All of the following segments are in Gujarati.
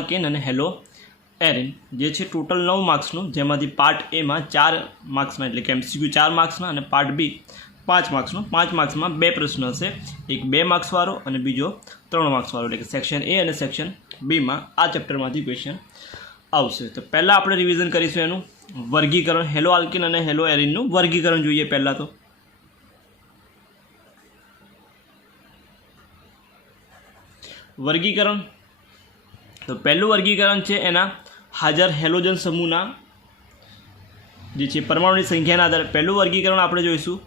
આલ્કેન અને હેલો એરિન જે છે ટોટલ 9 માર્ક્સનું, જેમાંથી પાર્ટ એમાં 4 માર્ક્સના એટલે કે એમસીક્યુ 4 માર્ક્સના અને પાર્ટ બી 5 માર્ક્સનો. 5 માર્ક્સમાં 2 પ્રશ્ન હશે, એક 2 માર્ક્સવાળો અને બીજો 3 માર્ક્સવાળો, એટલે કે સેક્શન એ અને સેક્શન બીમાં આ ચેપ્ટરમાંથી ક્વેશ્ચન આવશે. તો પહેલાં આપણે રિવિઝન કરીશું એનું વર્ગીકરણ. હેલો આલ્કેન અને હેલો એરિનનું વર્ગીકરણ જોઈએ પહેલાં. તો વર્ગીકરણ, તો પહેલું વર્ગીકરણ છે એના હાજર હેલોજન સમૂહના જે છે પરમાણુની સંખ્યાના આધારે. પહેલું વર્ગીકરણ આપણે જોઈશું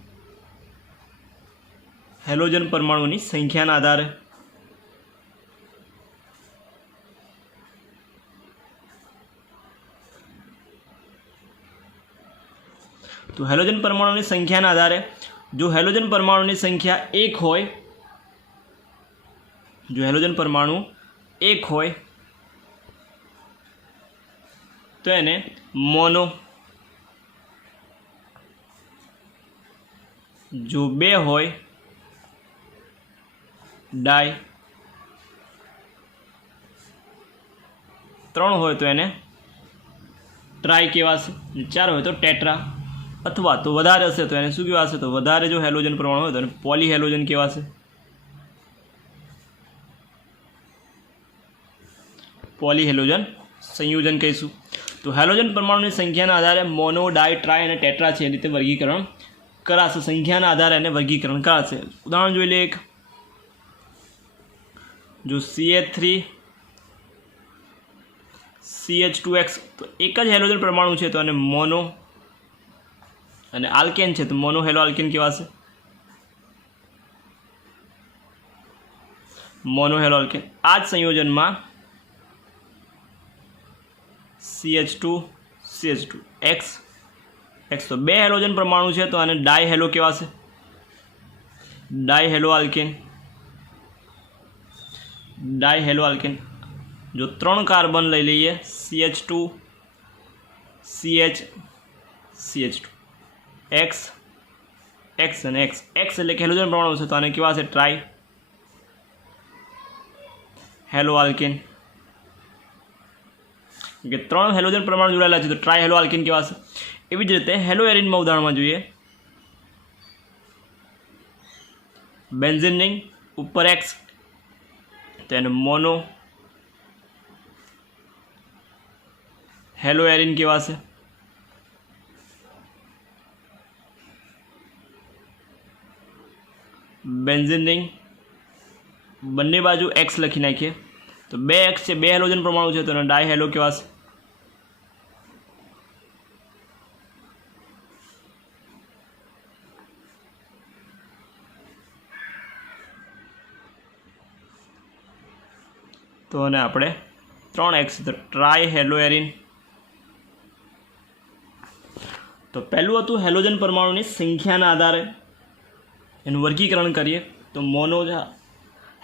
હેલોજન પરમાણુની સંખ્યાના આધારે. તો હેલોજન પરમાણુની સંખ્યાના આધારે જો હેલોજન પરમાણુની સંખ્યા 1 હોય, જો હેલોજન પરમાણુ 1 હોય તો એને મોનો, જો 2 હોય ડાય, 3 હોય તો એને ટ્રાય કહેવાશે, 4 હોય તો ટેટ્રા, અથવા તો વધારે હશે તો એને શું કહેવાશે? તો વધારે જો હેલોજન પરમાણુ હોય તો એને પોલી હેલોજન કહેવાશે. પોલી હેલોજન સંયોજન કહીશું. તો હેલોજન પરમાણુની સંખ્યાના આધારે મોનો, ડાય, ટ્રાય અને ટેટ્રા છે એ રીતે વર્ગીકરણ કરાશે. સંખ્યાના આધારે એને વર્ગીકરણ કરાશે. ઉદાહરણ જોઈ લે એક, જો CH3 CH2X તો એક જ હેલોજન પરમાણુ છે તો એને મોનો, અને આલ્કેન છે તો મોનો હેલો આલ્કેન કહેવાશે. Mono hello alkane. આ જ સંયોજનમાં CH2 CH2 X તો 2 હેલોજન પરમાણુ છે તો આને ડાય હેલો કહેવાશે. ડાય હેલો આલ્કેન. ડાય હેલો આલ્કેન. જો 3 કાર્બન લઈ લઈએ CH2 CH CH2 X અને X એટલે કે હેલોજન પરમાણુ છે તો આને કહેવાશે ટ્રાય હેલો આલ્કેન. કે 3 હેલોજન પરમાણુ જોડાયેલા છે તો ટ્રાય હેલો આલ્કેન કહેવાશે. એવી જ રીતે હેલો એરિનમાં ઉદાહરણમાં જોઈએ, બેન્ઝીન રિંગ ઉપર X તો એને મોનો હેલો એરિન કહેવાશે. બેન્ઝીન રિંગ બંને બાજુ X લખી નાખીએ તો 2X છે, 2 હેલોજન પરમાણુ છે તો એને ડાય હેલો કહેવાશે. તો અને આપણે 3X તો ટ્રાય હેલો એરિન. તો પહેલું હતું હેલોજન પરમાણુની સંખ્યાના આધારે એનું વર્ગીકરણ કરીએ તો મોનો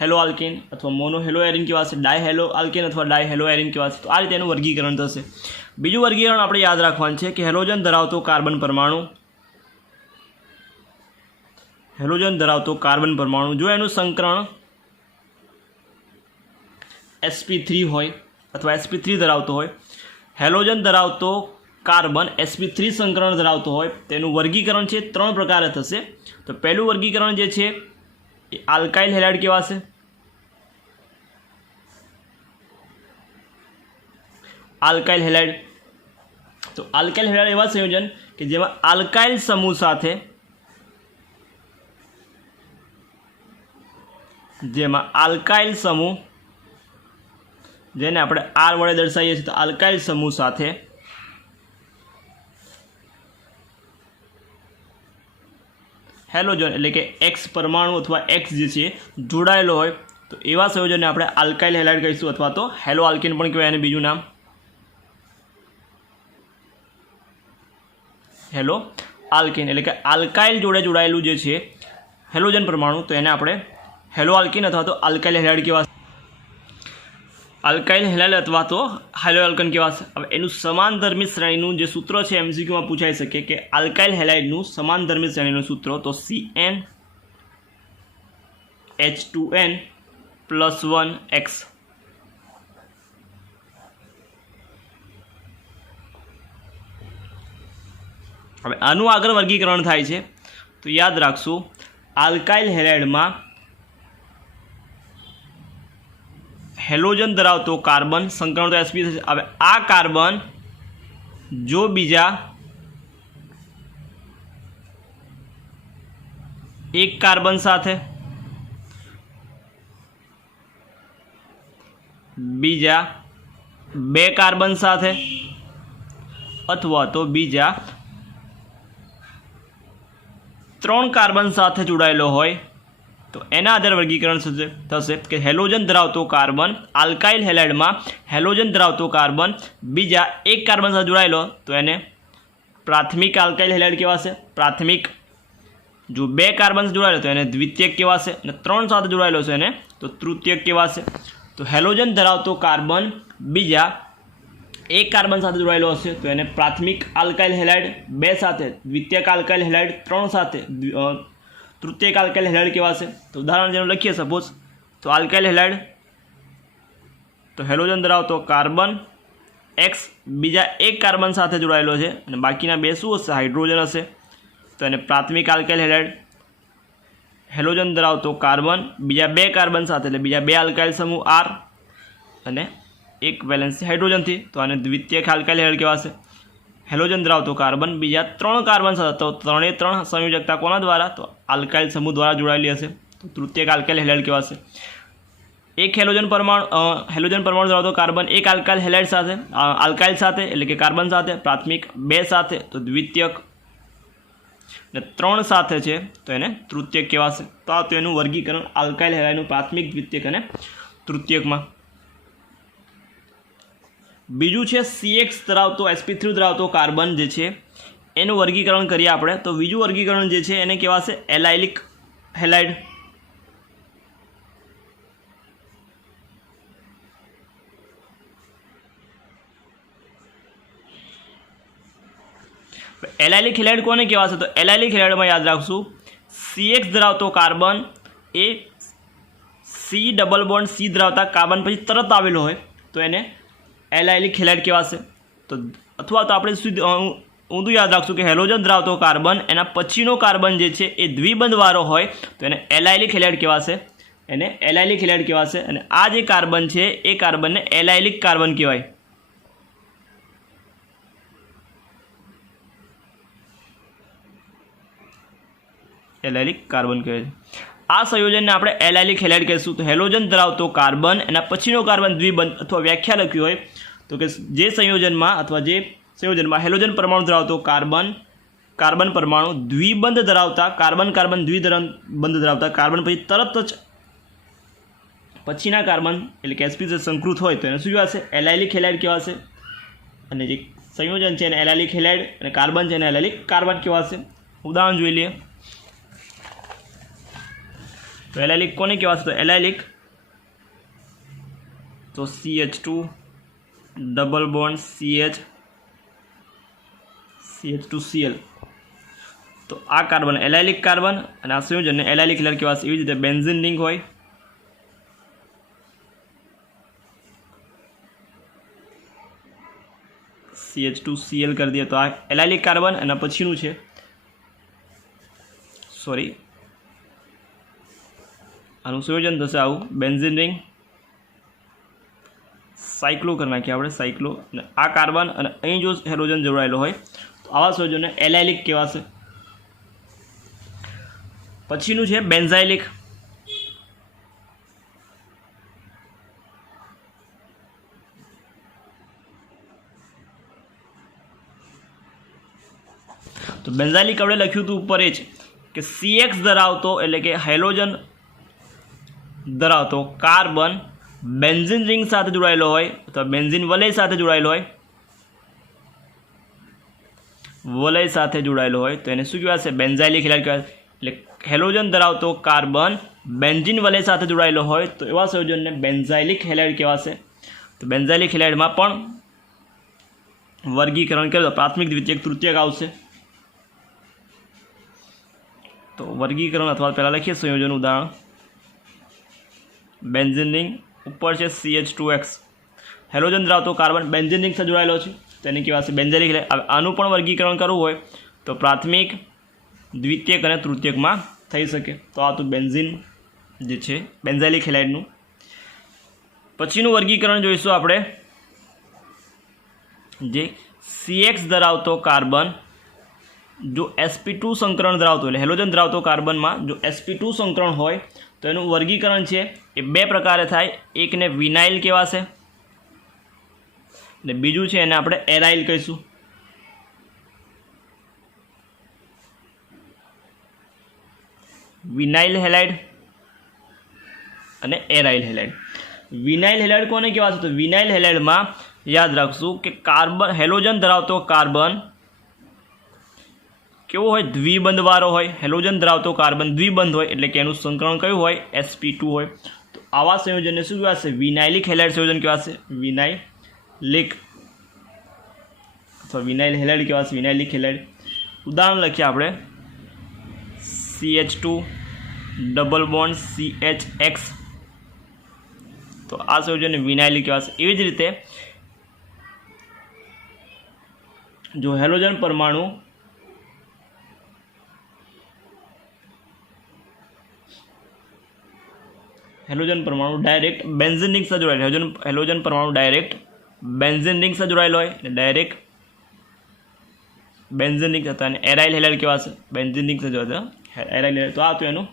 હેલો આલ્કેન અથવા મોનો હેલો એરિન કહેવાશે, ડાય હેલો આલ્કેન અથવા ડાય હેલો એરિન કહેવાશે. તો આ રીતે એનું વર્ગીકરણ થશે. બીજું વર્ગીકરણ આપણે યાદ રાખવાનું છે કે હેલોજન ધરાવતો કાર્બન પરમાણુ, હેલોજન ધરાવતો કાર્બન પરમાણુ જો એનું સંકરણ sp3 હોય અથવા sp3 ધરાવતો હોય, હેલોજન ધરાવતો કાર્બન sp3 સંકરણ ધરાવતો હોય તેનું વર્ગીકરણ છે 3 પ્રકારે થશે. તો પહેલું વર્ગીકરણ જે છે એ આલ્કાઇલ હેલાઇડ કહેવાશે. Alkyl halide. તો આલ્કાઇલ હેલાઇડ એવા સંયોજન કે જેમાં આલ્કાઇલ સમૂહ સાથે જેને આપણે R વડે દર્શાવીએ છીએ તો આલ્કાઇલ સમૂહ સાથે હેલોજન એટલે કે X પરમાણુ અથવા X જે છે જોડાયેલો હોય તો એવા સંયોજનને આપણે આલ્કાઇલ હેલાઇડ કહીશું, અથવા તો હેલો આલ્કેન પણ કહેવાય. એને બીજું નામ હેલો આલ્કેન એટલે કે આલ્કાઇલ જોડે જોડાયેલું જે છે હેલોજન પરમાણુ તો એને આપણે હેલો આલ્કેન અથવા તો આલ્કાઇલ હેલાઇડ કહેવાશે. આલ્કાઇલ હેલાઇડ અથવા તો હેલો આલ્કેન કહેવાશે. હવે એનું સમાનધર્મી શ્રેણીનું જે સૂત્ર છે એમસીક્યુમાં પૂછાઈ શકે કે આલ્કાઇલ હેલાઇડનું સમાનધર્મી શ્રેણીનું સૂત્ર તો CnH2n +1X. હવે આનું આગળ વર્ગીકરણ થાય છે તો યાદ રાખશું, આલ્કાઇલ હેલાઇડમાં હેલોજન ધરાવતો કાર્બન સંકરણ તો sp થશે। હવે આ કાર્બન જો બીજા એક કાર્બન સાથે, બીજા બે કાર્બન સાથે અથવા તો બીજા 3 કાર્બન સાથે જોડાયેલો હોય તો એના આધારે વર્ગીકરણ થશે કે હેલોજન ધરાવતો કાર્બન, આલ્કાઇલ હેલાઇડમાં હેલોજન ધરાવતો કાર્બન બીજા એક કાર્બન સાથે જોડાયેલો તો એને પ્રાથમિક આલ્કાઇલ હેલાઇડ કહેવાશે। પ્રાથમિક। જો 2 કાર્બન સાથે જોડાયેલો તો એને દ્વિતીયક કહેવાશે અને 3 સાથે જોડાયેલો છે એને તો તૃતીયક કહેવાશે। તો હેલોજન ધરાવતો કાર્બન બીજા એક કાર્બન સાથે જોડાયેલો હશે તો એને પ્રાથમિક આલ્કાઇલ હેલાઇડ, 2 સાથે દ્વિતીયક આલ્કાઇલ હેલાઇડ, 3 સાથે તૃતીયક આલ્કાઇલ હેલાઇડ કહેવાશે। તો ઉદાહરણ જેનું લખીએ સપોઝ તો આલ્કાઇલ હેલાઇડ તો હેલોજન ધરાવતો કાર્બન એક્સ બીજા એક કાર્બન સાથે જોડાયેલો છે અને બાકીના 2 શું હશે? હાઇડ્રોજન હશે તો એને પ્રાથમિક આલ્કાઇલ હેલાઇડ, હેલોજન ધરાવતો કાર્બન બીજા 2 કાર્બન સાથે એટલે બીજા 2 આલ્કાઇલ સમૂહ આર અને એક વેલેન્સી હાઇડ્રોજનથી તો આને દ્વિતીયક આલ્કાઇલ હેલાઇડ કહેવાશે। હેલોજન ધરાવતો કાર્બન બીજા 3 કાર્બન સાથે તો 3 સંયોજકતા કોના દ્વારા? તો આલ્કાઇલ સમૂહ દ્વારા જોડાયેલી હશે તો તૃતીયક આલ્કાઇલ હેલાઇડ કહેવાશે। એક હેલોજન પરમાણુ ધરાવતો કાર્બન એક આલ્કાઇલ હેલાઇડ સાથે, આલ્કાઇલ સાથે એટલે કે કાર્બન સાથે, પ્રાથમિક 2 સાથે તો દ્વિતીયક અને 3 સાથે છે તો એને તૃતીયક કહેવાશે। તો આ તો એનું વર્ગીકરણ આલ્કાઇલ હેલાઇડનું પ્રાથમિક, દ્વિતીયક અને તૃતીયકમાં। બીજું છે CX ધરાવતો sp3 ધરાવતો કાર્બન જે છે એનું વર્ગીકરણ કરીએ આપણે તો બીજું વર્ગીકરણ જે છે એને કહેવાશે એલાઇલિક હેલાઇડ। એલાઇલિક હેલાઇડ કોને કહેવાશે? તો એલાઇલિક હેલાઇડમાં યાદ રાખશું CX ધરાવતો કાર્બન એ C ડબલ બોન્ડ C ધરાવતા કાર્બન પછી તરત આવેલો હોય તો એને એલાઇલિક હેલાઇડ કહેવાશે। તો અથવા તો આપણે ઊંધું યાદ રાખશું કે હેલોજન ધરાવતો કાર્બન એના પછીનો કાર્બન જે છે એ દ્વિબંધવાળો હોય તો એને એલાઇલિક હેલાઇડ કહેવાશે, એને એલાઇલિક હેલાઇડ કહેવાશે। અને આ જે કાર્બન છે એ કાર્બનને એલાઇલિક કાર્બન કહેવાય। એલાઇલિક કાર્બન કહેવાય છે। આ સંયોજનને આપણે એલાઇલિક હેલાઇડ કહીશું। તો હેલોજન ધરાવતો કાર્બન એના પછીનો કાર્બન દ્વિબંધ અથવા વ્યાખ્યા લખ્યું હોય તો કે જે સંયોજનમાં હેલોજન પરમાણુ ધરાવતો કાર્બન પરમાણુ દ્વિબંધ ધરાવતા કાર્બન દ્વિબંધ ધરાવતા કાર્બન પછી તરત જ પછીના કાર્બન એટલે કે sp સંકૃત હોય તો એને શું કહેવાશે? એલાઇલિક હેલાઇડ કહેવાશે। અને જે સંયોજન છે એને એલાઇલિક હેલાઇડ અને કાર્બન છે એને એલાઇલિક કાર્બન કહેવાશે। ઉદાહરણ જોઈ લઈએ તો એલાઇલિક કોને કહેવાશે? તો એલાઇલિક તો CH2 ડબલ બોન્ડ CH2Cl તો આ કાર્બન એલાઇલિક કાર્બન અને આ સંયોજનને એલાઇલિક હેલાઇડ કહેવાશે। એવી જ રીતે બેન્ઝીન રિંગ હોય CH2Cl કરી દઈએ તો આ એલાઇલિક કાર્બન અને પછીનું છે આનું સંયોજન થશે આવું બેન્ઝીન રિંગ, સાયક્લો કરી નાખીએ આપણે સાયક્લો અને આ કાર્બન અને અહીં જો હેલોજન જોડાયેલો હોય તો આવા સંયોજનને એલાઇલિક કહેવાશે। પછીનું છે બેન્ઝાઇલિક। તો બેન્ઝાઇલિક આપણે લખ્યું હતું ઉપર એ જ કે CX ધરાવતો એટલે કે હેલોજન ધરાવતો કાર્બન બેન્ઝીન રિંગ સાથે જોડાયેલો હોય અથવા બેન્ઝીન વલય સાથે જોડાયેલો હોય તો એને શું કહેવાશે? બેન્ઝાઇલિક હેલાઇડ કહેવાશે। એટલે હેલોજન ધરાવતો કાર્બન બેન્ઝીન વલય સાથે જોડાયેલો હોય તો એવા સંયોજનને બેન્ઝાઇલિક હેલાઇડ કહેવાશે। તો બેન્ઝાઇલિક હેલાઇડમાં પણ વર્ગીકરણ કરીએ તો પ્રાથમિક, દ્વિતીયક, તૃતીયક આવશે। તો વર્ગીકરણ અથવા પહેલાં લખીએ સંયોજન ઉદાહરણ બેન્ઝીન રિંગ ઉપર છે CH2X હેલોજન ધરાવતો કાર્બન બેન્ઝીન રિંગ સાથે જોડાયેલો છે તો એની કહેવાશે બેન્ઝાઇલિક હેલાઇડ। આનું પણ વર્ગીકરણ કરવું હોય તો તો પ્રાથમિક, દ્વિતીયક અને તૃતીયકમાં થઈ શકે. તો આ તો બેન્ઝીન જે છે બેન્ઝાઇલિક હેલાઇડનું. પછીનું વર્ગીકરણ જોઈશું આપણે, જે CX ધરાવતો કાર્બન જો sp2 સંકરણ ધરાવતો એટલે હેલોજન ધરાવતો કાર્બનમાં જો sp2 સંકરણ હોય તો એનું વર્ગીકરણ છે એ બે પ્રકારે થાય. એકને વિનાઇલ કહેવાશે અને બીજું છે એને આપણે એરાઇલ કહીશું. વિનાઇલ હેલાઇડ અને એરાઇલ હેલાઇડ. વિનાઇલ હેલાઇડ કોને કહેવાશે? તો વિનાઇલ હેલાઇડમાં યાદ રાખશું કે કાર્બન હેલોજન ધરાવતો કાર્બન કેવો હોય? દ્વિબંધવાળો હોય. હેલોજન ધરાવતો કાર્બન દ્વિબંધ હોય એટલે કે એનું સંકરણ કયું હોય? sp2 હોય. તો આવા સંયોજનને શું કહેવાશે? વિનાઇલિક હેલાઇડ સંયોજન કહેવાશે. વિનાઇલિક અથવા વિનાઇલ હેલાઇડ કહેવાશે. વિનાઇલિક હેલાઇડ. ઉદાહરણ લખીએ આપણે, CH2 ડબલ બોન્ડ CHX. તો આ સંયોજનને વિનાઇલિક કહેવાશે. એવી જ રીતે જો હેલોજન પરમાણુ ડાયરેક્ટ બેન્ઝીન રિંગ સાથે જોડાયેલો, હેલોજન પરમાણુ ડાયરેક્ટ બેન્ઝીન રિંગ સાથે જોડાયેલો હોય એટલે ડાયરેક્ટ બેન્ઝીન રિંગ સાથે, અને એરાઇલ હેલાઇડ કહેવાશે. બેન્ઝીન રિંગ સાથે જોડાયેલો એરાઇલ હેલાઇડ. તો આ તો એનું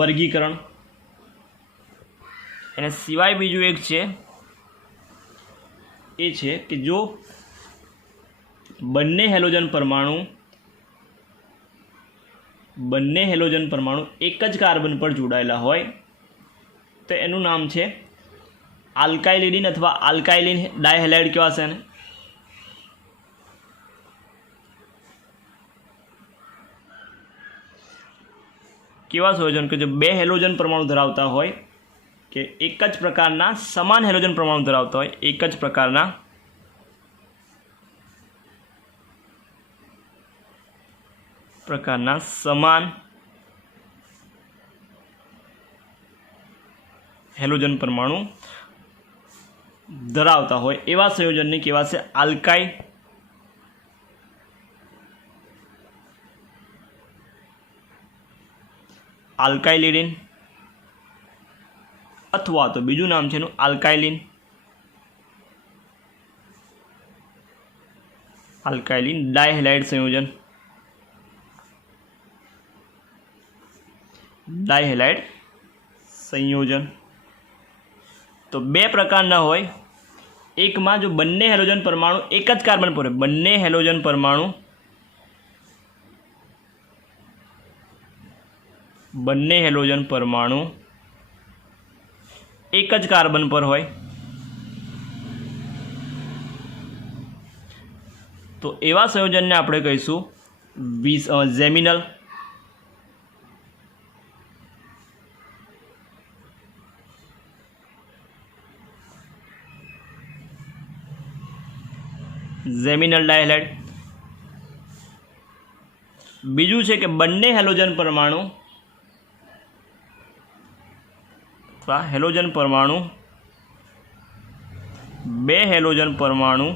વર્ગીકરણ. એને સિવાય બીજું એક છે, એ છે કે જો બંને હેલોજન પરમાણુ એક જ કાર્બન પર જોડાયેલા હોય તો એનું નામ છે આલ્કાઇલિડીન અથવા આલ્કાઇલિન ડાયહેલાઇડ કહેવાશે. એને કેવા સંયોજન કે જો બે હેલોજન પરમાણુ ધરાવતા હોય કે એક જ પ્રકારના સમાન હેલોજન પરમાણુ ધરાવતા હોય, એક જ પ્રકારના સમાન હેલોજન પરમાણુ ધરાવતા હોય એવા સંયોજનને કહેવાશે આલ્કાઇલિડીન, અથવા તો બીજું નામ છે એનું આલ્કાઇલિન ડાયહેલાઇડ સંયોજન. તો બે પ્રકારના હોય. એકમાં જો બંને હેલોજન પરમાણુ એક જ કાર્બન પર હોય, બંને હેલોજન પરમાણુ એક જ કાર્બન પર હોય તો એવા સંયોજનને આપણે કહીશું ઝેમિનલ. ડાયહેલાઇડ. બીજું છે કે બંને હેલોજન પરમાણુ બે હેલોજન પરમાણુ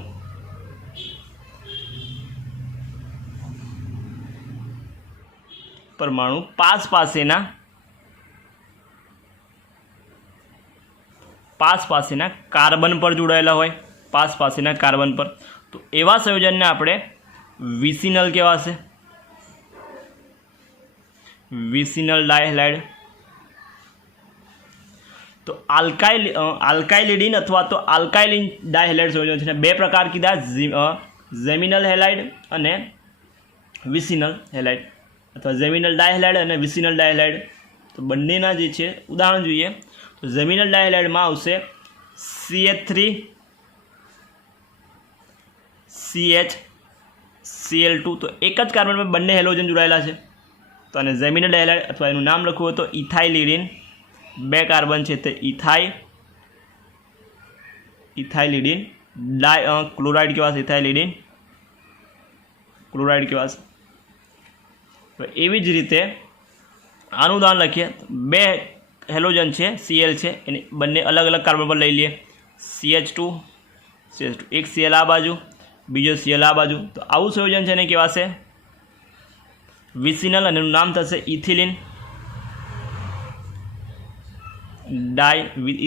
પાસેના કાર્બન પર જોડાયેલા હોય, પાસેના કાર્બન પર. તો એવા સંયોજનને આપણે વિસિનલ કહેવાશે. Vicinal dihalide. તો આલ્કાઇલિડીન અથવા તો આલ્કાઇલિન ડાયહેલાઇડ સંયોજન છે. બે પ્રકાર કીધા, ઝેમિનલ હેલાઇડ અને વિસિનલ હેલાઇડ, અથવા ઝેમિનલ ડાયહેલાઇડ અને વિસિનલ ડાયહેલાઇડ. તો બંનેના જે છે ઉદાહરણ જોઈએ તો ઝેમિનલ ડાયહેલાઇડમાં આવશે CH3 CHCl2. તો એક જ કાર્બન પર બંને હેલોજન જોડાયેલા છે. તો આને ઝેમિનલ ડાયહેલાઇડ, અથવા એનું નામ લખવું હોય તો ઇથાઇલિડીન. બે કાર્બન છે તે ઇથાઇલિડીન ક્લોરાઇડ કહેવાશે. ઇથાઇલિડીન ક્લોરાઇડ કહેવાશે. એવી જ રીતે આનું ઉદાહરણ લખીએ. બે હેલોજન છે Cl છે, એને બંને અલગ અલગ કાર્બન પર લઈ લઈએ. CH2 એક Cl આ બાજુ, બીજો Cl આ બાજુ. તો આવું સંયોજન છે એને કહેવાશે વિસિનલ અને એનું નામ થશે ઇથિલિન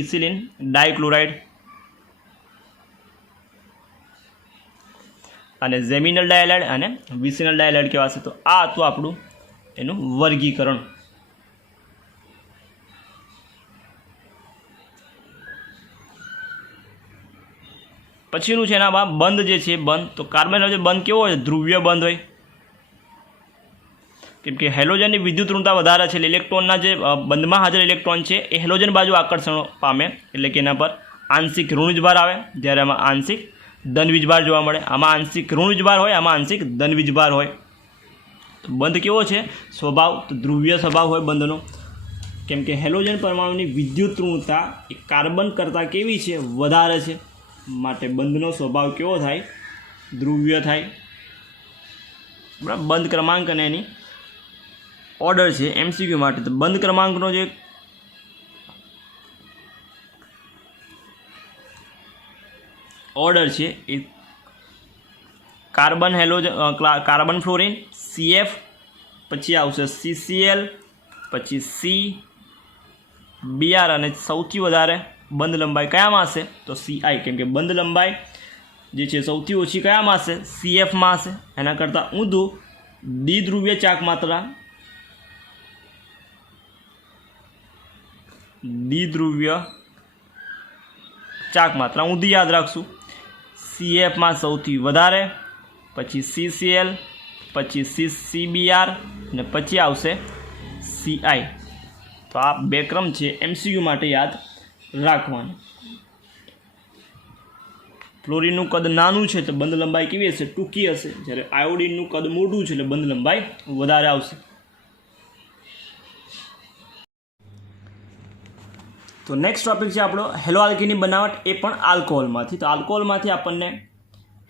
ઇથિલિન ડાયક્લોરાઇડ અને ઝેમિનલ ડાયલાઇડ અને વિસિનલ ડાયલાઇડ કહેવાશે. તો આ હતું આપણું એનું વર્ગીકરણ. પછીનું છે એનામાં બંધ જે છે બંધ. તો કાર્બન હાઇડ્રોજન બંધ કેવો હોય? ધ્રુવીય બંધ હોય. કેમ કે હેલોજનની વિદ્યુત ઋણતા વધારે છે એટલે ઇલેક્ટ્રોનના જે બંધમાં હાજર ઇલેક્ટ્રોન છે એ હેલોજન બાજુ આકર્ષણ પામે એટલે કે એના પર આંશિક ઋણ વીજભાર આવે, જ્યારે આમાં આંશિક ધન વીજભાર જોવા મળે. આમાં આંશિક ઋણ વીજભાર હોય, આમાં આંશિક ધન વીજભાર હોય. તો બંધ કેવો છે સ્વભાવ? તો ધ્રુવીય સ્વભાવ હોય બંધનો. કેમ કે હેલોજન પરમાણુની વિદ્યુત ઋણતા એ કાર્બન કરતાં કેવી છે? વધારે છે. માટે બંધનો સ્વભાવ કેવો થાય? ધ્રુવીય થાય. બરાબર. બંધ ક્રમાંક અને એની ઓર્ડર છે MCQ માટે. તો બંધ ક્રમાંકનો જે ઓર્ડર છે એ કાર્બન કાર્બન ફ્લોરિન CF, પછી આવશે CCl, પછી CBr અને સૌથી વધારે બંધ લંબાઈ કયામાં હશે? તો CI. કેમ કે બંધ લંબાઈ જે છે સૌથી ઓછી કયામાં હશે? CFમાં હશે. એના કરતાં ઊંધું દ્વિધ્રુવીય ચાક માત્રા ઊંધી યાદ રાખશું. CFમાં સૌથી વધારે, પછી CCl, પછી CBr અને પછી આવશે CI. તો આ બે ક્રમ છે MCQ માટે યાદ રાખવાનું. ફ્લોરિનનું કદ નાનું છે તો બંધ લંબાઈ કેવી હશે? ટૂંકી હશે. જ્યારે આયોડિનનું કદ મોટું છે એટલે બંધ લંબાઈ વધારે આવશે. તો નેક્સ્ટ ટોપિક છે આપણો હેલો આલ્કીનની બનાવટ, એ પણ આલ્કોહોલમાંથી. તો આલ્કોહોલમાંથી આપણને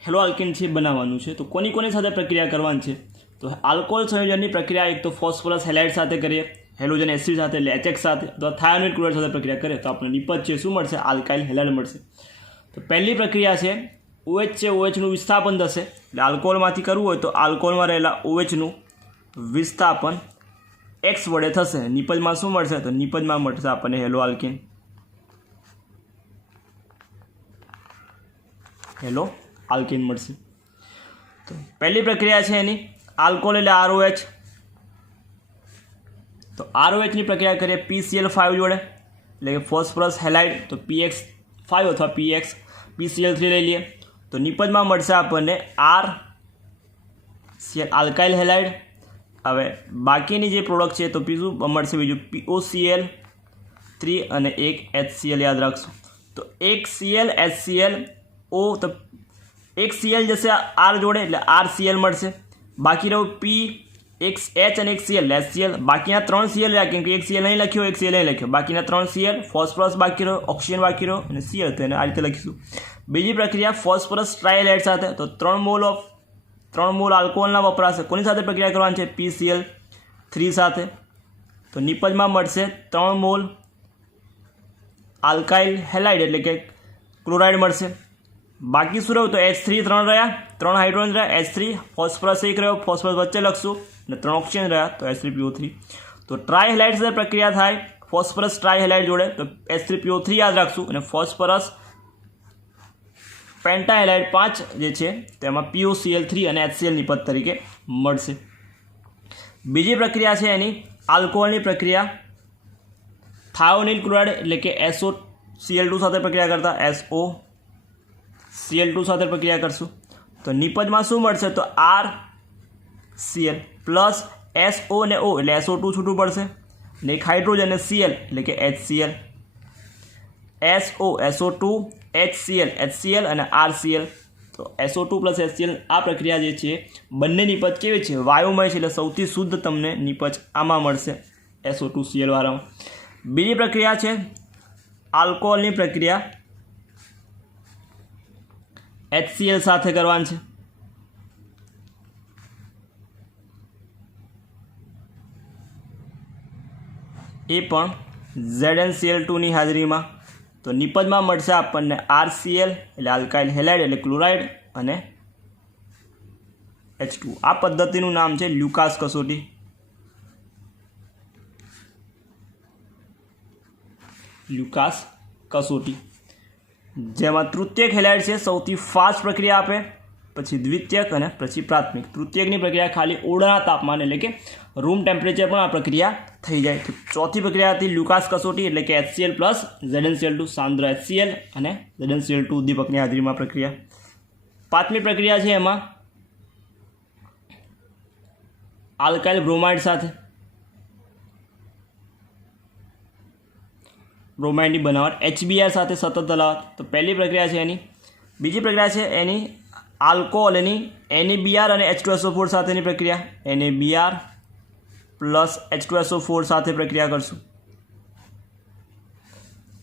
હેલો આલ્કીન છે બનાવવાનું છે. તો કોની સાથે પ્રક્રિયા કરવાની છે? તો આલ્કોહોલ સંયોજનની પ્રક્રિયા એક તો ફોસ્ફરસ હેલાઇડ સાથે કરીએ, હેલોજન એસિડ સાથે એટલે HX સાથે, અથવા થાયોનાઇડ ક્લોરાઇડ સાથે પ્રક્રિયા કરીએ તો આપણે નિપજ છે શું મળશે? આલ્કાઇલ હેલાઇડ મળશે. તો પહેલી પ્રક્રિયા છે OH છે, OHનું વિસ્થાપન થશે. એટલે આલ્કોહોલમાંથી કરવું હોય તો આલ્કોહોલમાં રહેલા OHનું વિસ્થાપન X વડે થશે. નિપજમાં શું મળશે? તો નિપજમાં મળશે આપણને હેલો આલ્કીન. હેલો આલ્કીન મળશે. તો પહેલી પ્રક્રિયા છે એની આલ્કોહોલ એટલે ROH. તો ROHની પ્રક્રિયા કરીએ PCl5 જોડે એટલે કે ફોસ્ફરસ હેલાઇડ. તો PX5 અથવા PCl3 લઈ લઈએ તો નિપજમાં મળશે આપણને RCl આલ્કાઇલ હેલાઇડ. હવે બાકીની જે પ્રોડક્ટ છે તો શું મળશે? બીજું POCl3 અને એક HCl યાદ રાખશું. તો એક Cl HCl O, તો એક Cl જશે R જોડે એટલે RCl મળશે. બાકી રહ્યું P, એક H અને એક Cl HCl. બાકીના 3 Cl રહ્યા કેમ કે એક Cl નહીં લખ્યો, એક Cl નહીં લખ્યો. બાકીના 3 Cl, ફોસ્ફરસ બાકી રહ્યો, ઓક્સિજન બાકી રહ્યો અને Cl. તો એને આ રીતે લખીશું. બીજી પ્રક્રિયા ફોસ્ફરસ ટ્રાયહેલાઇડ સાથે. તો 3 મોલ આલ્કોહોલના વપરાશે. કોની સાથે પ્રક્રિયા કરવાની છે? PCl3 સાથે. તો નિપજમાં મળશે 3 મોલ આલ્કાઇલ હેલાઇડ એટલે કે ક્લોરાઇડ મળશે. બાકી શું રહ્યું? તો H3 3 રહ્યા, 3 હાઇડ્રોજન રહ્યા, H3 ફોસ્ફરસ 1 રહ્યો, ફોસ્ફરસ વચ્ચે લખશું અને 3 ઓક્સિજન રહ્યા તો H3PO3. તો ટ્રાયહેલાઇડ સાથે પ્રક્રિયા થાય ફોસ્ફરસ ટ્રાયહેલાઇડ જોડે તો H3PO3 યાદ રાખશું અને ફોસ્ફરસ પેન્ટાહેલાઇડ 5 જે છે તેમાં POCl3 અને HCl નિપજ તરીકે મળશે. બીજી પ્રક્રિયા છે એની આલ્કોહોલની પ્રક્રિયા થાયોનિલ ક્લોરાઇડ એટલે કે SOCl2 સાથે પ્રક્રિયા કરતા SOCl2 સાથે પ્રક્રિયા કરશું તો નિપજમાં શું મળશે? તો RCl પ્લસ SO ને O એટલે SO2 છૂટું પડશે ને એક હાઇડ્રોજન અને Cl એટલે કે HCl. SO2 HCl અને RCl. તો SO2 પ્લસ HCl આ પ્રક્રિયા જે છે બંને નિપજ કેવી છે? વાયુમય છે એટલે સૌથી શુદ્ધ તમને નિપજ આમાં મળશે SO2Cl વાળામાં. બીજી પ્રક્રિયા છે આલ્કોહોલની પ્રક્રિયા HCl સાથે કરવાની છે. એ પણ ZnCl2 ની હાજરીમાં. તો નિપજમાં મળશે આપણને RCl એટલે આલ્કાઇલ હેલાઇડ એટલે ક્લોરાઇડ અને H2। આ પદ્ધતિનું નામ છે લ્યુકાસ કસોટી। લ્યુકાસ કસોટી જેમાં તૃતીયક હેલાઇડ છે સૌથી ફાસ્ટ પ્રક્રિયા આપે, પછી દ્વિતીયક અને પછી પ્રાથમિક। તૃતીયકની પ્રક્રિયા ખાલી ઓરડાના તાપમાન એટલે કે રૂમ ટેમ્પરેચર પર આ પ્રક્રિયા થઈ જાય। તો ચોથી પ્રક્રિયા હતી લ્યુકાસ કસોટી એટલે કે HCl પ્લસ ZnCl2 સાંદ્ર HCl અને ZnCl2 ઉદ્દીપકની હાજરીમાં પ્રક્રિયા। પાંચમી પ્રક્રિયા છે એમાં આલ્કાઇલ બ્રોમાઇડ સાથે બ્રોમાઇડની બનાવટ HBr સાથે સતત હલાવટ। તો પહેલી પ્રક્રિયા છે એની। બીજી પ્રક્રિયા છે એની આલ્કોહોલની NaBr અને H2SO4 સાથેની પ્રક્રિયા। NaBr પ્લસ H2SO4 સાથે પ્રક્રિયા કરશું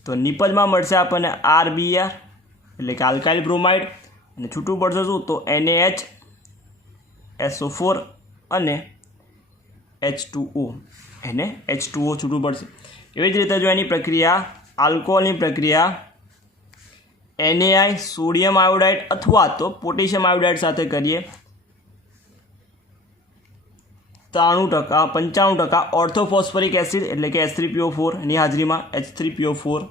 તો નિપજમાં મળશે આપણને RBr એટલે કે આલ્કાઇલ બ્રોમાઇડ અને છૂટું પડશે શું તો NaHSO4 અને H2O છૂટું પડશે। એવી જ રીતે જો એની પ્રક્રિયા આલ્કોહોલની પ્રક્રિયા Na સોડિયમ આયોડાઇડ અથવા તો પોટેશિયમ આયોડાઇડ સાથે કરીએ 95% ઓર્થોફોસ્ફરિક એસિડ એટલે કે H3PO4 ની હાજરીમાં H3PO4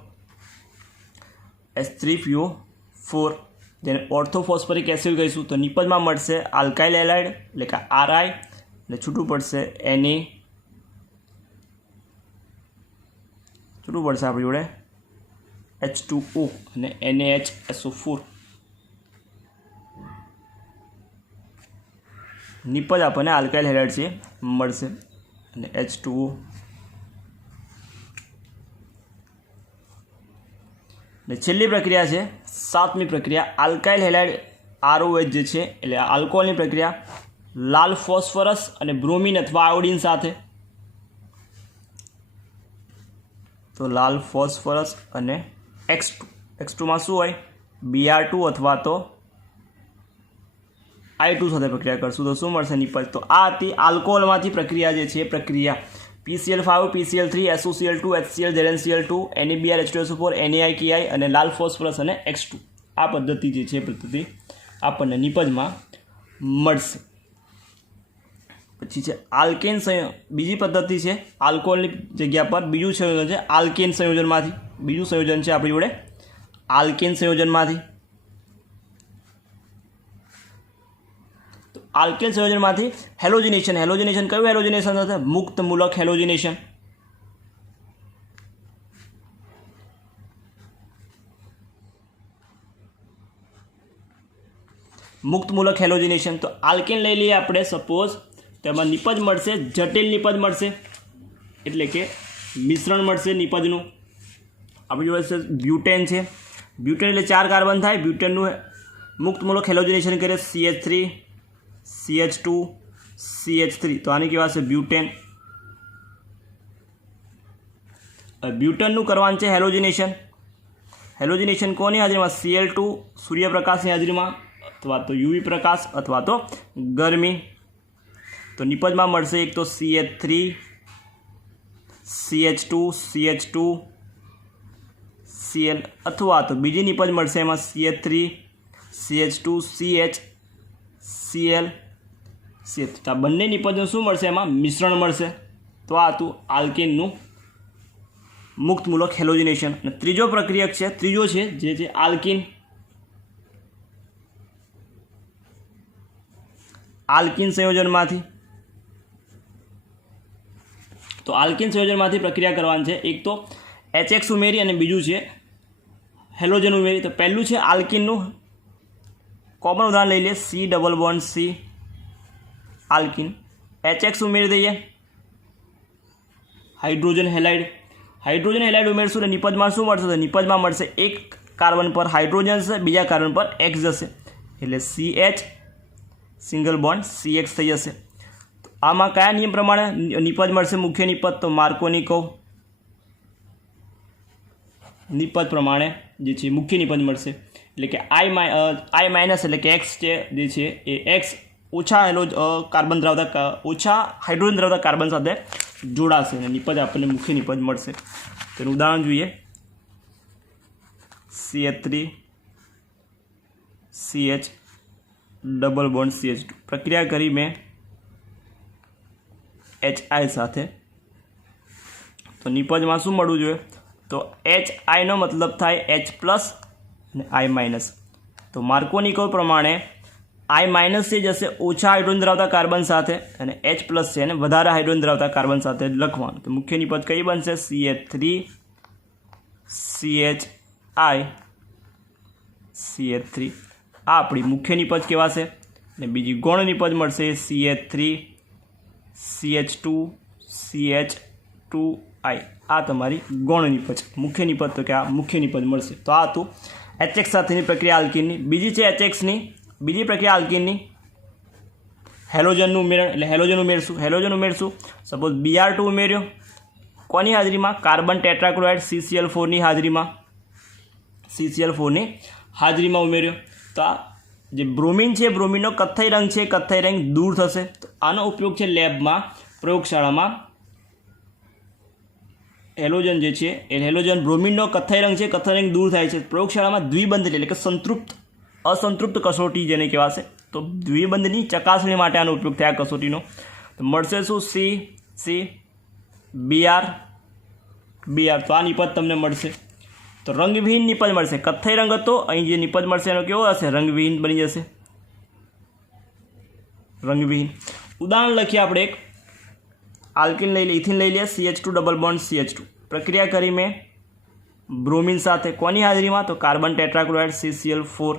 જેને ઓર્થોફોસ્ફરિક એસિડ કહીશું તો નિપજમાં મળશે આલ્કાઇલ હેલાઇડ એટલે કે Ri અને છૂટું પડશે આપણી જોડે H2O અને NaHSO4। નિપજ આપણને આલ્કાઇલ હેલાઇડ છે મળશે અને H2O। ને છેલ્લી પ્રક્રિયા છે સાતમી પ્રક્રિયા આલ્કાઇલ હેલાઇડ ROH જે છે એટલે આલ્કોહોલની પ્રક્રિયા લાલ ફોસ્ફરસ અને બ્રોમિન અથવા આયોડિન સાથે। તો લાલ ફોસ્ફરસ અને X2માં શું હોય Br2 અથવા તો I2 સાથે પ્રક્રિયા કરશું તો શું મળશે નિપજ। તો આ હતી આલ્કોહોલમાંથી પ્રક્રિયા જે છે પ્રક્રિયા PCl5 PCl3 SOCl2 HCl ZnCl2 NaBr H2SO4 NaIKI અને લાલ ફોસ્ફરસ અને X2 આ પદ્ધતિ જે છે પદ્ધતિ આપણને નિપજમાં મળશે। પછી છે આલ્કેન બીજી પદ્ધતિ છે આલ્કોહોલની જગ્યા પર બીજું સંયોજન છે આલ્કેન સંયોજનમાંથી। બીજું સંયોજન છે આપણી જોડે આલ્કેન સંયોજનમાંથી। તો આલ્કેન સંયોજનમાંથી હેલોજિનેશન કયું હેલોજિનેશન થશે મુક્ત મૂલક હેલોજિનેશન। મુક્ત મૂલક હેલોજિનેશન તો આલ્કેન લઈ લઈએ આપણે સપોઝ તેમાં નિપજ મળશે જટિલ નિપજ મળશે એટલે કે મિશ્રણ મળશે નિપજનું। આપણી જોડે છે બ્યુટેન છે। બ્યુટેન એટલે 4 કાર્બન થાય। બ્યુટેનનું મુક્ત મૂલક હેલોજિનેશન કરીએ CH3 CH2 CH3 તો આની કહેવાશે બ્યુટેન। બ્યુટેનનું કરવાનું છે હેલોજિનેશન કોની હાજરીમાં Cl2 સૂર્યપ્રકાશની હાજરીમાં અથવા તો UV પ્રકાશ અથવા તો ગરમી। તો નિપજમાં મળશે એક તો CH3 CH2 CH2 Cl અથવા તો બીજી નિપજ મળશે એમાં CH3 CH2 CH Cl CH। તો આ બંને નિપજનું શું મળશે એમાં મિશ્રણ મળશે। તો આ હતું આલ્કેનનું મુક્ત મૂલક હેલોજિનેશન। અને ત્રીજો છે જે છે આલ્કીન સંયોજનમાંથી। તો આલ્કીન સંયોજનમાંથી પ્રક્રિયા કરવાની છે એક તો HX ઉમેરી અને બીજું છે હેલોજન ઉમેરી। તો પહેલું છે આલ્કીનનું કોમન ઉદાહરણ લઈ લે C double bond C alkene HX ઉમેરી દઈએ હાઇડ્રોજન હેલાઇડ ઉમેરશું અને નિપજમાં શું મળશે તો નિપજમાં મળશે એક કાર્બન પર હાઇડ્રોજન છે બીજા કાર્બન પર X જશે એટલે CH સિંગલ બોન્ડ CX થઈ જશે। તો આમાં કયા નિયમ પ્રમાણે નિપજ મળશે મુખ્ય નિપજ તો માર્કોનિકોવ નિપજ પ્રમાણે જે છે મુખ્ય નિપજ મળશે એટલે કે I માઇનસ એટલે કે X છે જે છે એ X ઓછા હાઇડ્રોજન ધરાવતા કાર્બન સાથે જોડાશે અને નિપજ આપણને મુખ્ય નિપજ મળશે। તેનું ઉદાહરણ જોઈએ CH3 CH double bond CH2 प्रक्रिया करी मैं HI साथे तो निपज में शू मळवुं जोईए तो HI नो मतलब थाय H प्लस I माइनस। तो मार्कोनिको प्रमाणे I माइनस से जैसे ओछा हाइड्रोजन धरावता कार्बन साथे अने H प्लस से वधारे हाइड्रोजन धरावता कार्बन साथे लखवानुं। तो मुख्य निपज कई बनशे CH3 CHI CH3 आ आपणी मुख्य निपज कहेवाशे। ने बीजी गौण निपज मळशे CH3 CH2 CH2I आ तमारी गौण निपज। मुख्य निपज तो क्या मुख्य निपज मळशे। तो आ हतुं HX साथेनी प्रक्रिया आल्कीननी। बीजी छे HX नी बीजी प्रक्रिया आल्कीननी हेलोजननुं उमेरण એટલે हेलोजन उमेरशुं सपोज Br2 उमेर्यो कोनी हाजरीमां कार्बन टेट्राक्लोराइड CCl4 ની હાજરીમાં CCl4 ની હાજરીમાં ઉમેર્યો। તો આ જે બ્રોમિન છે બ્રોમિનનો કથ્થઈ રંગ છે કથ્થઈ રંગ દૂર થશે। તો આનો ઉપયોગ છે લેબમાં પ્રયોગશાળામાં हेलोजन जे छे ए हेलोजन ब्रोमिननो कथ्थई रंग छे कथ्थई रंग दूर थाय छे प्रयोगशाळामां द्विबंध એટલે કે संतृप्त असंतृप्त कसोटी जेने कहेवाशे। तो द्विबंधनी चकासणी माटे आनो उपयोग थाय कसोटीनो। तो मळशे शुं C Br तो आ निपज तमने मळशे। तो रंगविहीन निपज मळशे कथ्थई रंग हतो अहीं जे निपज मळशे एनो केवो हशे रंगविहीन बनी जशे रंगविहीन। उदाहरण लखीए आपणे एक आल्किन लई लीए इथीन लई लीए CH2 डबल बॉन्ड CH2 प्रक्रिया करी में ब्रोमिन साथे कोनी हाजरीमां तो कार्बन टेट्राक्लोराइड CCl4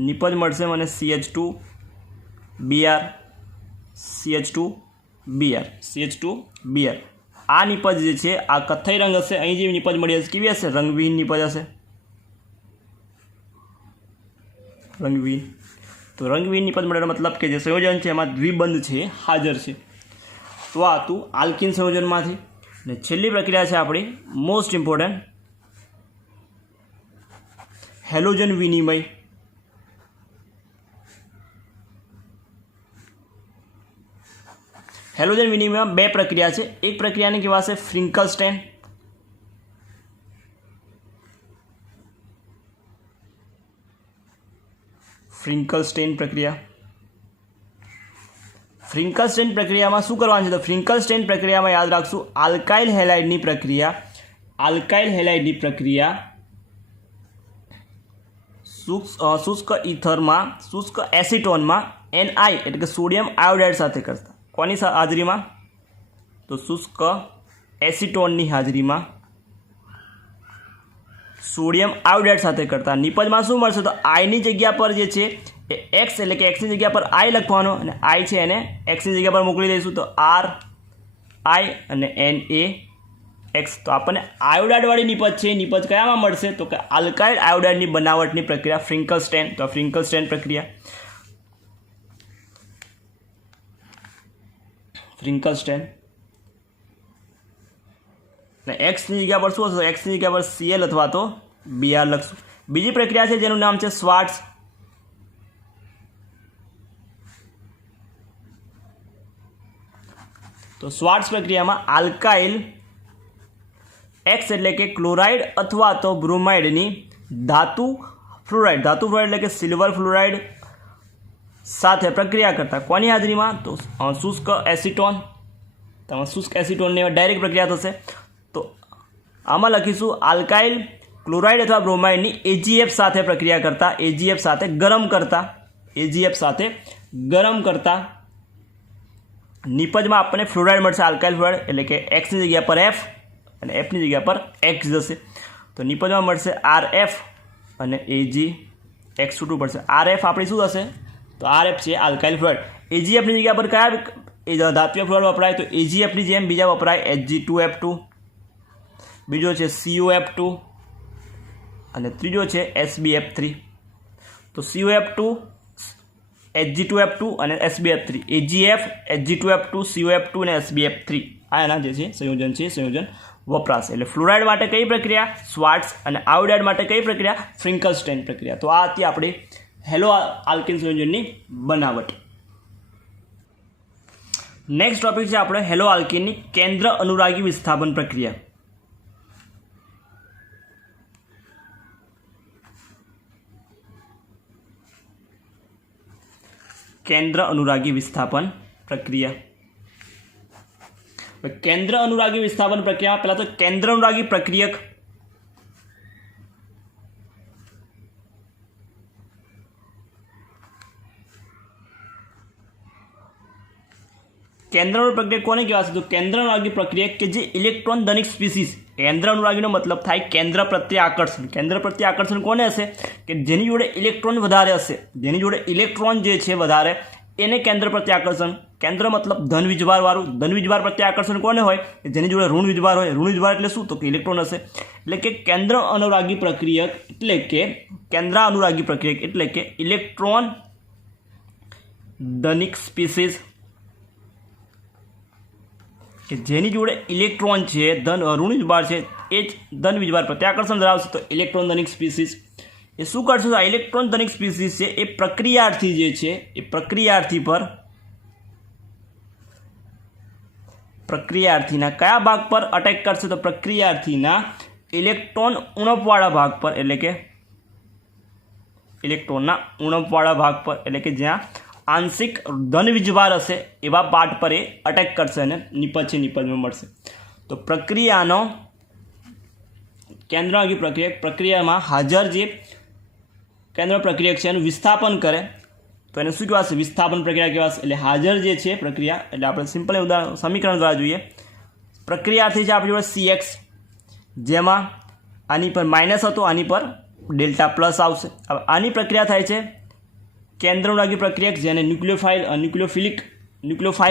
निपज मळशे मने CH2 Br आ निपज जे छे आ कथ्थई रंग हशे अहीं जे निपज मळी हशे केवी हशे रंगविहीन निपज हशे रंगविहीन। तो रंगविहीन निपज मळेनो मतलब के जे संयोजन छे एमां द्विबंध छे हाजर छे। तो आ हतुं आल्किन संयोजनमांथी। ने छेल्ली प्रक्रिया छे आपणी मोस्ट इम्पोर्टન્ટ हेलोजन विनिमय। हेलोजन विनिमय में बे प्रक्रिया है। एक प्रक्रिया ने कहेवाशे फ्रिंकलस्टेन प्रक्रिया। फ्रिंकलस्टेन प्रक्रिया में शू करवानुं छे तो फ्रिंकलस्टेन प्रक्रिया में याद राखशुं आल्काइल हेलाइडनी प्रक्रिया शुष्क ईथर में शुष्क एसीटोन में Ni एटले के सोडियम आयोडाइड साथे करता कोनी हाजरी में तो शुष्क एसीटोन की हाजरी में सोडियम आयोडाइड साथे करता निपज में शू मळशे तो आई नी जग्या पर जे छे एक्स एटले के एक्स नी जग्या पर आई लखवानो अने आई छे एने एक्स नी जग्या पर मोकली दईशुं तो आर आई अने NaX। तो आपने आयोडाइड वाली निपज छे निपज कयामां मळशे तो के आल्काइल आयोडाइड नी बनावटनी प्रक्रिया फ्रिंकलस्टेन। तो फ्रिंकलस्टेन प्रक्रिया एक्स की जगह पर शू हशे एक्स की जगह पर Cl अथवा तो Br लखशुं। बीजी प्रक्रिया है जेनुं नाम है स्वार्ट्स। तो स्वार्ट्स प्रक्रिया में आल्काइल एक्स एटले के क्लोराइड अथवा तो ब्रोमाइड नी धातु फ्लोराइड एटले के सिल्वर फ्लोराइड साथे प्रक्रिया करता कोनी हाजरी में तो शुष्क एसीटोन। तो शुष्क एसीटोन ने डायरेक्ट प्रक्रिया थशे। तो आमां लखीशुं आल्काइल क्लोराइड अथवा ब्रोमाइड नी AgF साथे प्रक्रिया करता AgF साथे गरम करता निपज में आपने फ्लोराइड मळशे आल्काइल फ्लोराइड एटले के X की जगह पर F अने F की जगह पर X जशे। तो निपज में मळशे RF अने AgX2 पड़शे। RF आपणी शुं थशे तो RF छे आल्काइल फ्लोराइड। AgF ની જગ્યા પર કયા ધાત્વિક ફ્લોરાઇડ વપરાય તો AgF ની જેમ બીજા વપરાય Hg2F2 બીજો છે COF2 અને ત્રીજો છે SbF3। તો COF2 Hg2F2 અને SbF3 AgF Hg2F2 COF2 અને SbF3 આ એના જે છે સંયોજન વપરાશે। એટલે ફ્લોરાઇડ માટે કઈ પ્રક્રિયા સ્વાર્ટ્સ અને આયોડાઇડ માટે કઈ પ્રક્રિયા ફ્રિંકલસ્ટેન પ્રક્રિયા। તો આ હતી આપણે हेलो आल्किन संयोजननी बनावट। नेक्स्ट टॉपिक है આપણે हेलो आल्किननी केंद्र अनुरागी विस्थापन प्रक्रिया। केंद्र अनुरागी विस्थापन प्रक्रिया। केंद्र अनुरागी विस्थापन प्रक्रिया पहला तो केंद्र अनुरागी प्रक्रियक केंद्र अनुरागी प्रक्रिया कोने कहेवाय तो केंद्र अनुरागी प्रक्रिया के जे इलेक्ट्रॉन धनिक स्पीसीज केंद्र अनुरागीनो मतलब थाय केंद्र प्रत्ये आकर्षण। केंद्र प्रत्ये आकर्षण कोने हशे के जेनी जोड़े इलेक्ट्रॉन वधारे हशे, जेनी जोड़े इलेक्ट्रॉन जे छे वधारे एने केंद्र प्रत्ये आकर्षण। केंद्र मतलब धन वीजभार वाळुं, धन वीजभार प्रत्ये आकर्षण कोने होय जेनी जोड़े ऋण वीजभार होय। ऋण वीजभार एटले शुं तो के इलेक्ट्रॉन हशे। एटले के केंद्र अनुरागी प्रक्रियक एटले के केंद्र अनुरागी प्रक्रियक एटले के इलेक्ट्रॉन धनिक स्पीसीज કે જેની જોડે ઇલેક્ટ્રોન છે ધન ઋણ વીજભાર છે એ જ ધન વીજભાર પ્રત્યે આકર્ષણ ધરાવશે તો ઇલેક્ટ્રોન ધનિક સ્પીસીસ એ શું કરશે? આ ઇલેક્ટ્રોન ધનિક સ્પીસીસ છે એ પ્રક્રિયાર્થી જે છે એ પ્રક્રિયાર્થીના કયા ભાગ પર અટેક કરશે તો પ્રક્રિયાર્થીના ઇલેક્ટ્રોન ઉણપવાળા ભાગ પર એટલે કે ઇલેક્ટ્રોનના ઉણપવાળા ભાગ પર એટલે કે જ્યાં आंशिक धन वीजभार हशे एवा पार्ट पर ए अटेक करशे अने निपज में मळशे। तो प्रक्रियानो केंद्र अनुरागी प्रक्रिया में हाजर जे केंद्र प्रक्रियक छे एनुं विस्थापन करे तो एने शुं कहेवाय? विस्थापन प्रक्रिया कहेवाय। एटले हाजर जे छे प्रक्रिया एटले आपणे सिम्पल उदाहरण समीकरण द्वारा जोईए। प्रक्रियार्थी छे आपणी जोडे CX जेमां आनी पर माइनस हतो आनी पर डेल्टा प्लस आवशे। हवे आनी प्रक्रिया थाय छे केंद्र अनुरागी प्रक्रिया जेने न्यूक्लियोफाइल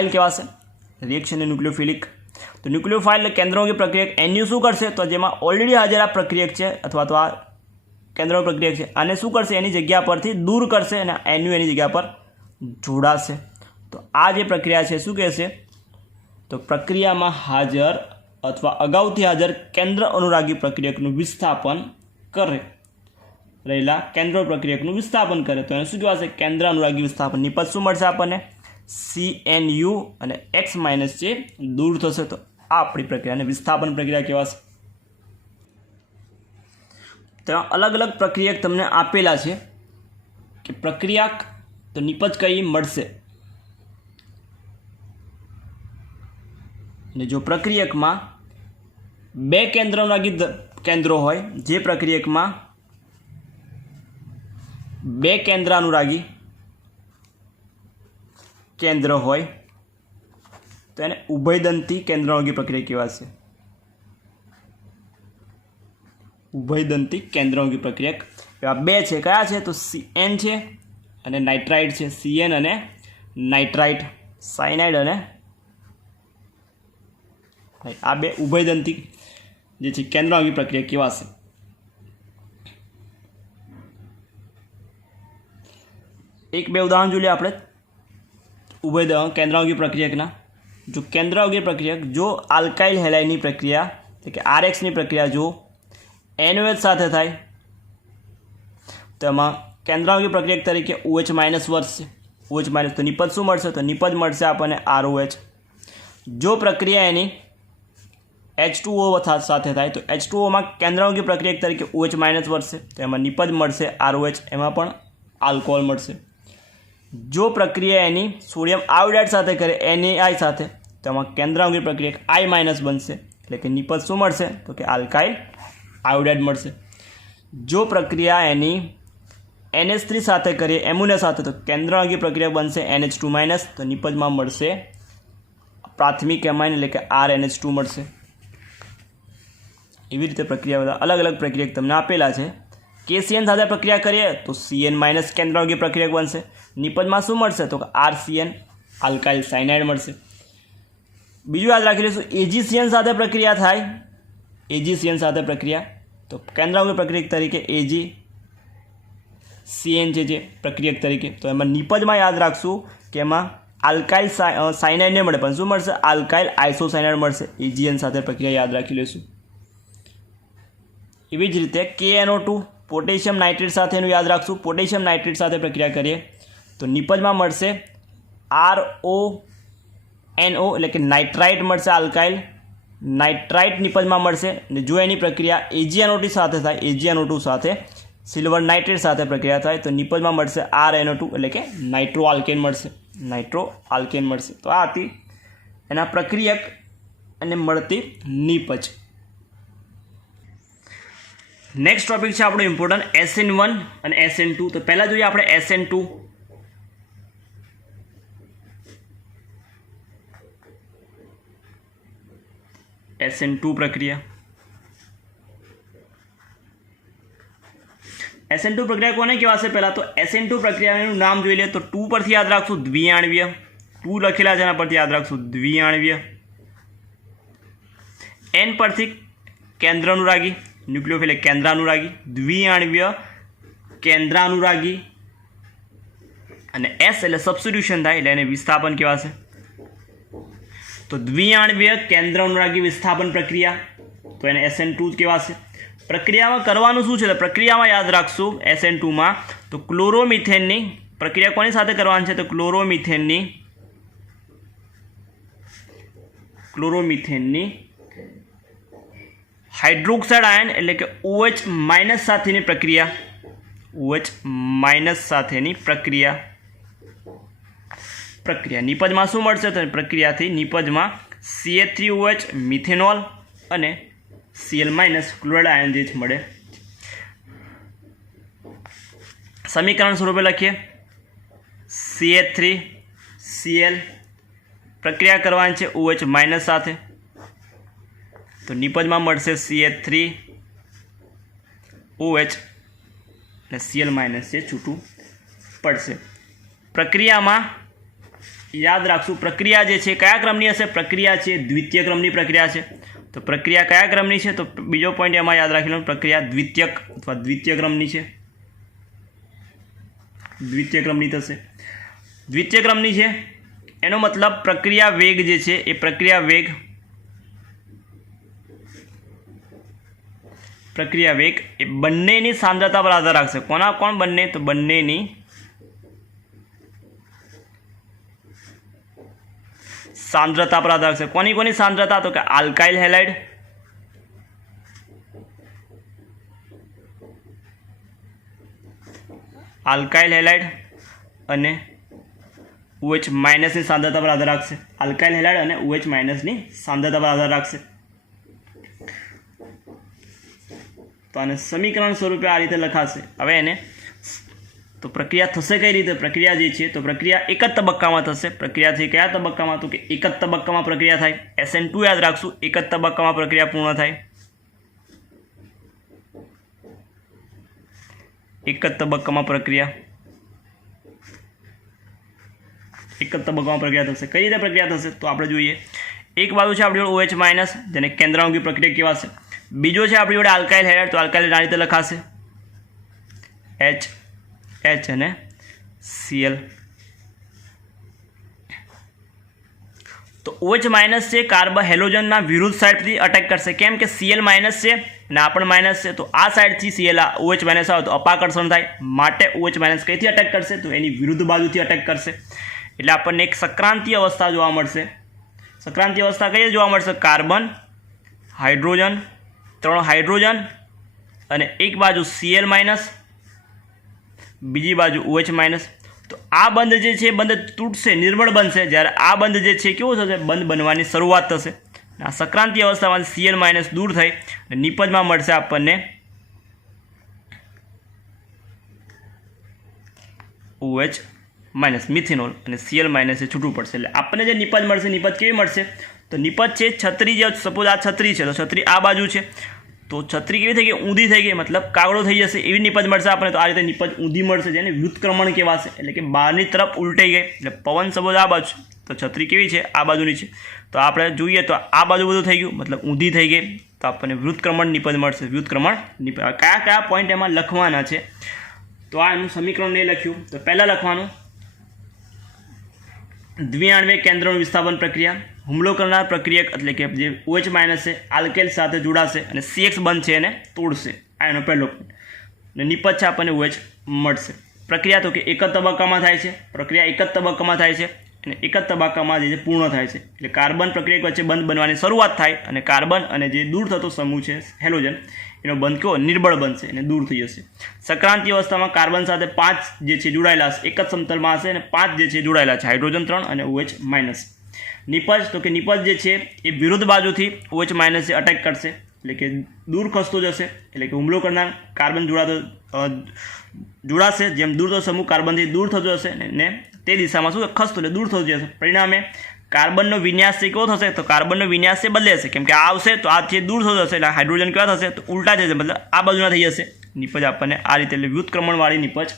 कहेवाशे। रिएक्शन न्यूक्लियोफिलिक तो न्यूक्लियोफाइल केंद्र अनुरागी प्रक्रिया एनु शुं करशे तो जेमां ऑलरेडी हाजर आ प्रक्रियक छे अथवा तो आ केंद्र प्रक्रिया छे आने शुं करशे एनी जग्या परथी दूर करशे अने एनु एनी जग्या पर जोड़ाशे। तो आ जे प्रक्रिया छे शुं कहेशे तो प्रक्रियामां हाजर अथवा अगाउथी हाजर केंद्र अनुरागी प्रक्रियकनुं विस्थापन करे रहेला केंद्र प्रक्रियकनुं विस्थापन करे तो एने शुं कहेवाय? केंद्र अनुरागी विस्थापन निपज शुं मळशे आपणे CNU अने X माइनस जे दूर थशे तो आ आपणी प्रक्रियाने विस्थापन प्रक्रिया कहेवाय। तो अलग अलग प्रक्रियक तमने आपेला छे कि प्रक्रिया तो निपज कई मळशे ने जो प्रक्रियक में बे केंद्र अनुरागी केंद्रो होय जे प्रक्रियक में बे केंद्र अनुरागी केंद्र होय तो एने उभयदंती केंद्र अनुरागी प्रक्रिया कहेवाय। उभयदंती केंद्र अनुरागी प्रक्रिया एवा बे छे कया छे तो CN छे अने नाइट्राइट छे। CN अने नाइट्राइट साइनाइड अने आ बे उभयदंती जे छे केंद्र अनुरागी प्रक्रिया कहेवाय। एक बे उदाहरण जोईए आपणे उभय केंद्र अनुरागी प्रक्रियकना। जो केंद्र अनुरागी प्रक्रियक जो आल्काइल हेलाइडनी प्रक्रिया એટલે કે RX ની પ્રક્રિયા જો NOH સાથે થાય તો એમાં કેન્દ્ર अनुरागी પ્રક્રિયક તરીકે OH માઇનસ વર્તશે। OH માઇનસ તો નિપજ શું મળશે તો નિપજ મળશે આપણને ROH। જો પ્રક્રિયા એની H2O સાથે થાય તો H2O માં કેન્દ્ર अनुरागी પ્રક્રિયક તરીકે OH માઇનસ વર્તશે તો એમાં નિપજ મળશે ROH, એમાં પણ આલ્કોહોલ મળશે। जो प्रक्रिया एनी सोडियम आयोडाइड साथे करे NaI साथे तो एमां केंद्र अनुरागी प्रक्रिया I माइनस बनशे एटले के निपज शुं मळशे तो के आल्काइल आयोडाइड मळशे। जो प्रक्रिया एनी NH3 साथे करे एमोनिया साथे तो केंद्र अनुरागी प्रक्रिया बनशे NH2 माइनस तो निपजमां मळशे प्राथमिक एमाइन एटले के RNH2 मळशे। एवी रीते प्रक्रिया बधा अलग अलग प्रक्रिया तमने आपेला छे। KCN साथे प्रक्रिया करीए तो CN माइनस केंद्र अनुरागी प्रक्रिया बनशे। निपजमां शुं मळशे तो RCN आल्काइल साइनाइड मळशे। बीजुं याद राखी लईशुं AgCN साथे प्रक्रिया थाय AgCN साथे प्रक्रिया तो केंद्र अनुरागी प्रक्रियक तरीके AgCN छे जे प्रक्रियक तरीके तो एमां निपजमां याद राखशुं के एमां आल्काइल साइनाइड ने मळे पण शुं मळशे आल्काइल आइसोसाइनाइड मळशे। AgN साथे प्रक्रिया याद राखी लईशुं। एवी ज रीते KNO2 पोटेशियम नाइट्रेट साथे याद राखशुं। पोटेशियम नाइट्रेट साथे प्रक्रिया करीए तो निपजमां मळशे RONO एटले के नाइट्राइट मळशे आल्काइल नाइट्राइट निपजमां मळशे। जो एनी प्रक्रिया AgNO2 साथे थाय AgNO2 साथे સિલ્વર નાઇટ્રેટ સાથે પ્રક્રિયા થાય તો નિપજમાં મળશે RnO2 એટલે કે નાઇટ્રો આલ્કેન મળશે, નાઇટ્રો આલ્કેન મળશે. તો આ હતી એના પ્રક્રિયક અને મળતી નિપજ. નેક્સ્ટ ટોપિક છે આપણો ઇમ્પોર્ટન્ટ SN1 અને SN2. તો પહેલાં જોઈએ આપણે SN2. SN2 પ્રક્રિયા. SN2 પ્રક્રિયા કોને કહેવાશે? પહેલાં તો SN2 પ્રક્રિયાનું નામ જોઈ લે તો 2 પરથી યાદ રાખશું દ્વિઆણવીય. 2 લખેલા છે એના પરથી યાદ રાખશું દ્વિઆણવીય. N પરથી કેન્દ્રાનુરાગી, ન્યુક્લિયોફિલ કેન્દ્રાનુરાગી, દ્વિઆણવીય કેન્દ્રાનુરાગી, અને S એટલે સબસ્ટિટ્યુશન થાય એટલે એને વિસ્થાપન કહેવાશે. તો દ્વિઆણવીય કેન્દ્રાનુરાગી વિસ્થાપન પ્રક્રિયા, તો એને SN2 જ કહેવાશે. પ્રક્રિયામાં કરવાનું શું છે? તો પ્રક્રિયામાં યાદ રાખશું SN2માં તો ક્લોરોમિથેનની પ્રક્રિયા કોની સાથે કરવાની છે? તો ક્લોરોમિથેનની હાઇડ્રોક્સાઇડ આયન એટલે કે OH માઇનસ સાથેની પ્રક્રિયા, OH માઇનસ સાથેની પ્રક્રિયા નિપજમાં શું મળશે? તો પ્રક્રિયાથી નિપજમાં CH3OH મિથેનોલ અને Cl માઇનસ ક્લોરાઇડ આયન જે મળે. સમીકરણ સ્વરૂપે લખીએ CH3Cl પ્રક્રિયા કરવાની છે OH માઇનસ સાથે તો નિપજમાં મળશે CH3OH અને Cl માઇનસ જે છૂટું પડશે. પ્રક્રિયામાં યાદ રાખશું પ્રક્રિયા જે છે કયા ક્રમની હશે? પ્રક્રિયા છે દ્વિતીય ક્રમની પ્રક્રિયા છે. તો પ્રક્રિયા કયા ક્રમની છે? તો બીજો પોઈન્ટ એમાં યાદ રાખી લો, પ્રક્રિયા દ્વિતીયક અથવા દ્વિતીય ક્રમની છે. દ્વિતીય ક્રમની થશે. દ્વિતીય ક્રમની છે એનો મતલબ પ્રક્રિયા વેગ જે છે એ પ્રક્રિયા વેગ એ બંનેની સાંદ્રતા પર આધાર રાખશે. કોણ બંને? તો બંનેની સાંદ્રતા પર આધાર રાખશે. કોની સાંદ્રતા? તો કે આલ્કાઇલ હેલાઇડ અને OH માઇનસની સાંદ્રતા પર આધાર રાખશે. આલ્કાઇલ હેલાઇડ અને OH માઇનસની સાંદ્રતા પર આધાર રાખશે. તો આને સમીકરણ સ્વરૂપે આ રીતે લખાશે. હવે એને તો પ્રક્રિયા થશે કઈ રીતે? પ્રક્રિયા જે છે તો પ્રક્રિયા એક જ તબક્કામાં થશે. પ્રક્રિયાથી કયા તબક્કામાં? તો કે એક જ તબક્કામાં પ્રક્રિયા થાય. SN2 યાદ રાખશું, એક જ તબક્કામાં પ્રક્રિયા પૂર્ણ થાય. એક જ તબક્કામાં પ્રક્રિયા થશે. કઈ રીતે પ્રક્રિયા થશે? તો આપણે જોઈએ. એક બાજુ છે આપણી જોડે OH માઇનસ જેને કેન્દ્રાનુગી પ્રક્રિયા કહેવાશે. બીજો છે આપણી જોડે આલ્કાઇલ હેલાઇડ. તો આલ્કાઇલ આ રીતે લખાશે H અને Cl. તો OH માઇનસ છે કાર્બન હેલોજનના વિરુદ્ધ સાઈડથી અટેક કરશે. કેમ કે Cl માઇનસ છે અને આ પણ માઇનસ છે તો આ સાઈડથી Cl OH માઇનસ આવે તો અપાકર્ષણ થાય. માટે OH માઇનસ કઈથી અટેક કરશે? તો એની વિરુદ્ધ બાજુથી અટેક કરશે. એટલે આપણને એક સંક્રાંતિ અવસ્થા જોવા મળશે. સંક્રાંતિ અવસ્થા કઈ જોવા મળશે? કાર્બન, હાઇડ્રોજન, 3 હાઇડ્રોજન અને એક બાજુ Cl માઇનસ, બીજી બાજુ OH માઇનસ. તો આ બંધ જે છે બંધ તૂટશે, નિર્મળ બનશે. જ્યારે આ બંધ જે છે કેવું થશે? બંધ બનવાની શરૂઆત થશે. આ સંક્રાંતિ અવસ્થામાં Cl માઇનસ દૂર થઈ અને નિપજમાં મળશે આપણને OH માઇનસ મિથેનોલ અને Cl માઇનસ એ છૂટું પડશે. એટલે આપણને જે નિપજ મળશે, નિપજ કેવી મળશે? તો નિપજ છે છત્રી. જે સપોઝ આ છત્રી છે તો છત્રી આ બાજુ છે તો છત્રી કેવી થઈ ગઈ? ઊંધી થઈ ગઈ, મતલબ કાગડો થઈ જશે એવી નિપજ મળશે આપણને. તો આ રીતે નિપજ ઊંધી મળશે જેને વ્યુત્ક્રમણ કહેવાશે. એટલે કે બહારની તરફ ઉલટાઈ ગઈ. એટલે પવન સપોઝ આ બાજુ તો છત્રી કેવી છે? આ બાજુની છે. તો આપણે જોઈએ તો આ બાજુ બધું થઈ ગયું, મતલબ ઊંધી થઈ ગઈ. તો આપણને વ્યુત્ક્રમણ નિપજ મળશે. વ્યુત્ક્રમણ નિપજ કયા પોઈન્ટ એમાં લખવાના છે? તો આ એનું સમીકરણ નહીં લખ્યું તો પહેલાં લખવાનું દ્વિઆણવીય કેન્દ્રનું વિસ્થાપન પ્રક્રિયા. હુમલો કરનાર પ્રક્રિયક એટલે કે જે OH માઇનસ છે આલ્કેલ સાથે જોડાશે અને CX બંધ છે એને તોડશે. આ એનો પહેલો પોઈન્ટ. અને નિપજ છે આપણને OH મળશે. પ્રક્રિયા તો કે એક જ તબક્કામાં થાય છે. પ્રક્રિયા એક જ તબક્કામાં થાય છે અને એક જ તબક્કામાં જે પૂર્ણ થાય છે. એટલે કાર્બન પ્રક્રિયક વચ્ચે બંધ બનવાની શરૂઆત થાય અને કાર્બન અને જે દૂર થતો સમૂહ છે હેલોજન એનો બંધ કેવો નિર્બળ બનશે અને દૂર થઈ જશે. સક્રાંતિ અવસ્થામાં કાર્બન સાથે 5 જે છે જોડાયેલા હશે, એક જ સમતલમાં હશે અને 5 જે છે જોડાયેલા છે, હાઇડ્રોજન 3 અને OH માઇનસ. નિપજ તો કે નિપજ જે છે એ વિરુદ્ધ બાજુથી OH માઇનસ અટેક કરશે, એટલે કે દૂર ખસતો જશે, એટલે કે હુમલો કરનાર કાર્બન જોડાશે, જેમ દૂરતો સમૂહ કાર્બનથી દૂર થતો જશે ને તે દિશામાં શું ખસતો એટલે દૂર થતો જશે. પરિણામે કાર્બનનો વિન્યાસ કેવો થશે? તો કાર્બનનો વિન્યાસ બદલે જશે, કેમ કે આ આવશે તો આ જે દૂર થતો જશે એટલે હાઇડ્રોજન કેવા થશે? તો ઉલટા થશે, મતલબ આ બાજુના થઈ જશે. નિપજ આપણને આ રીતે એટલે વ્યુત્ક્રમણવાળી નિપજ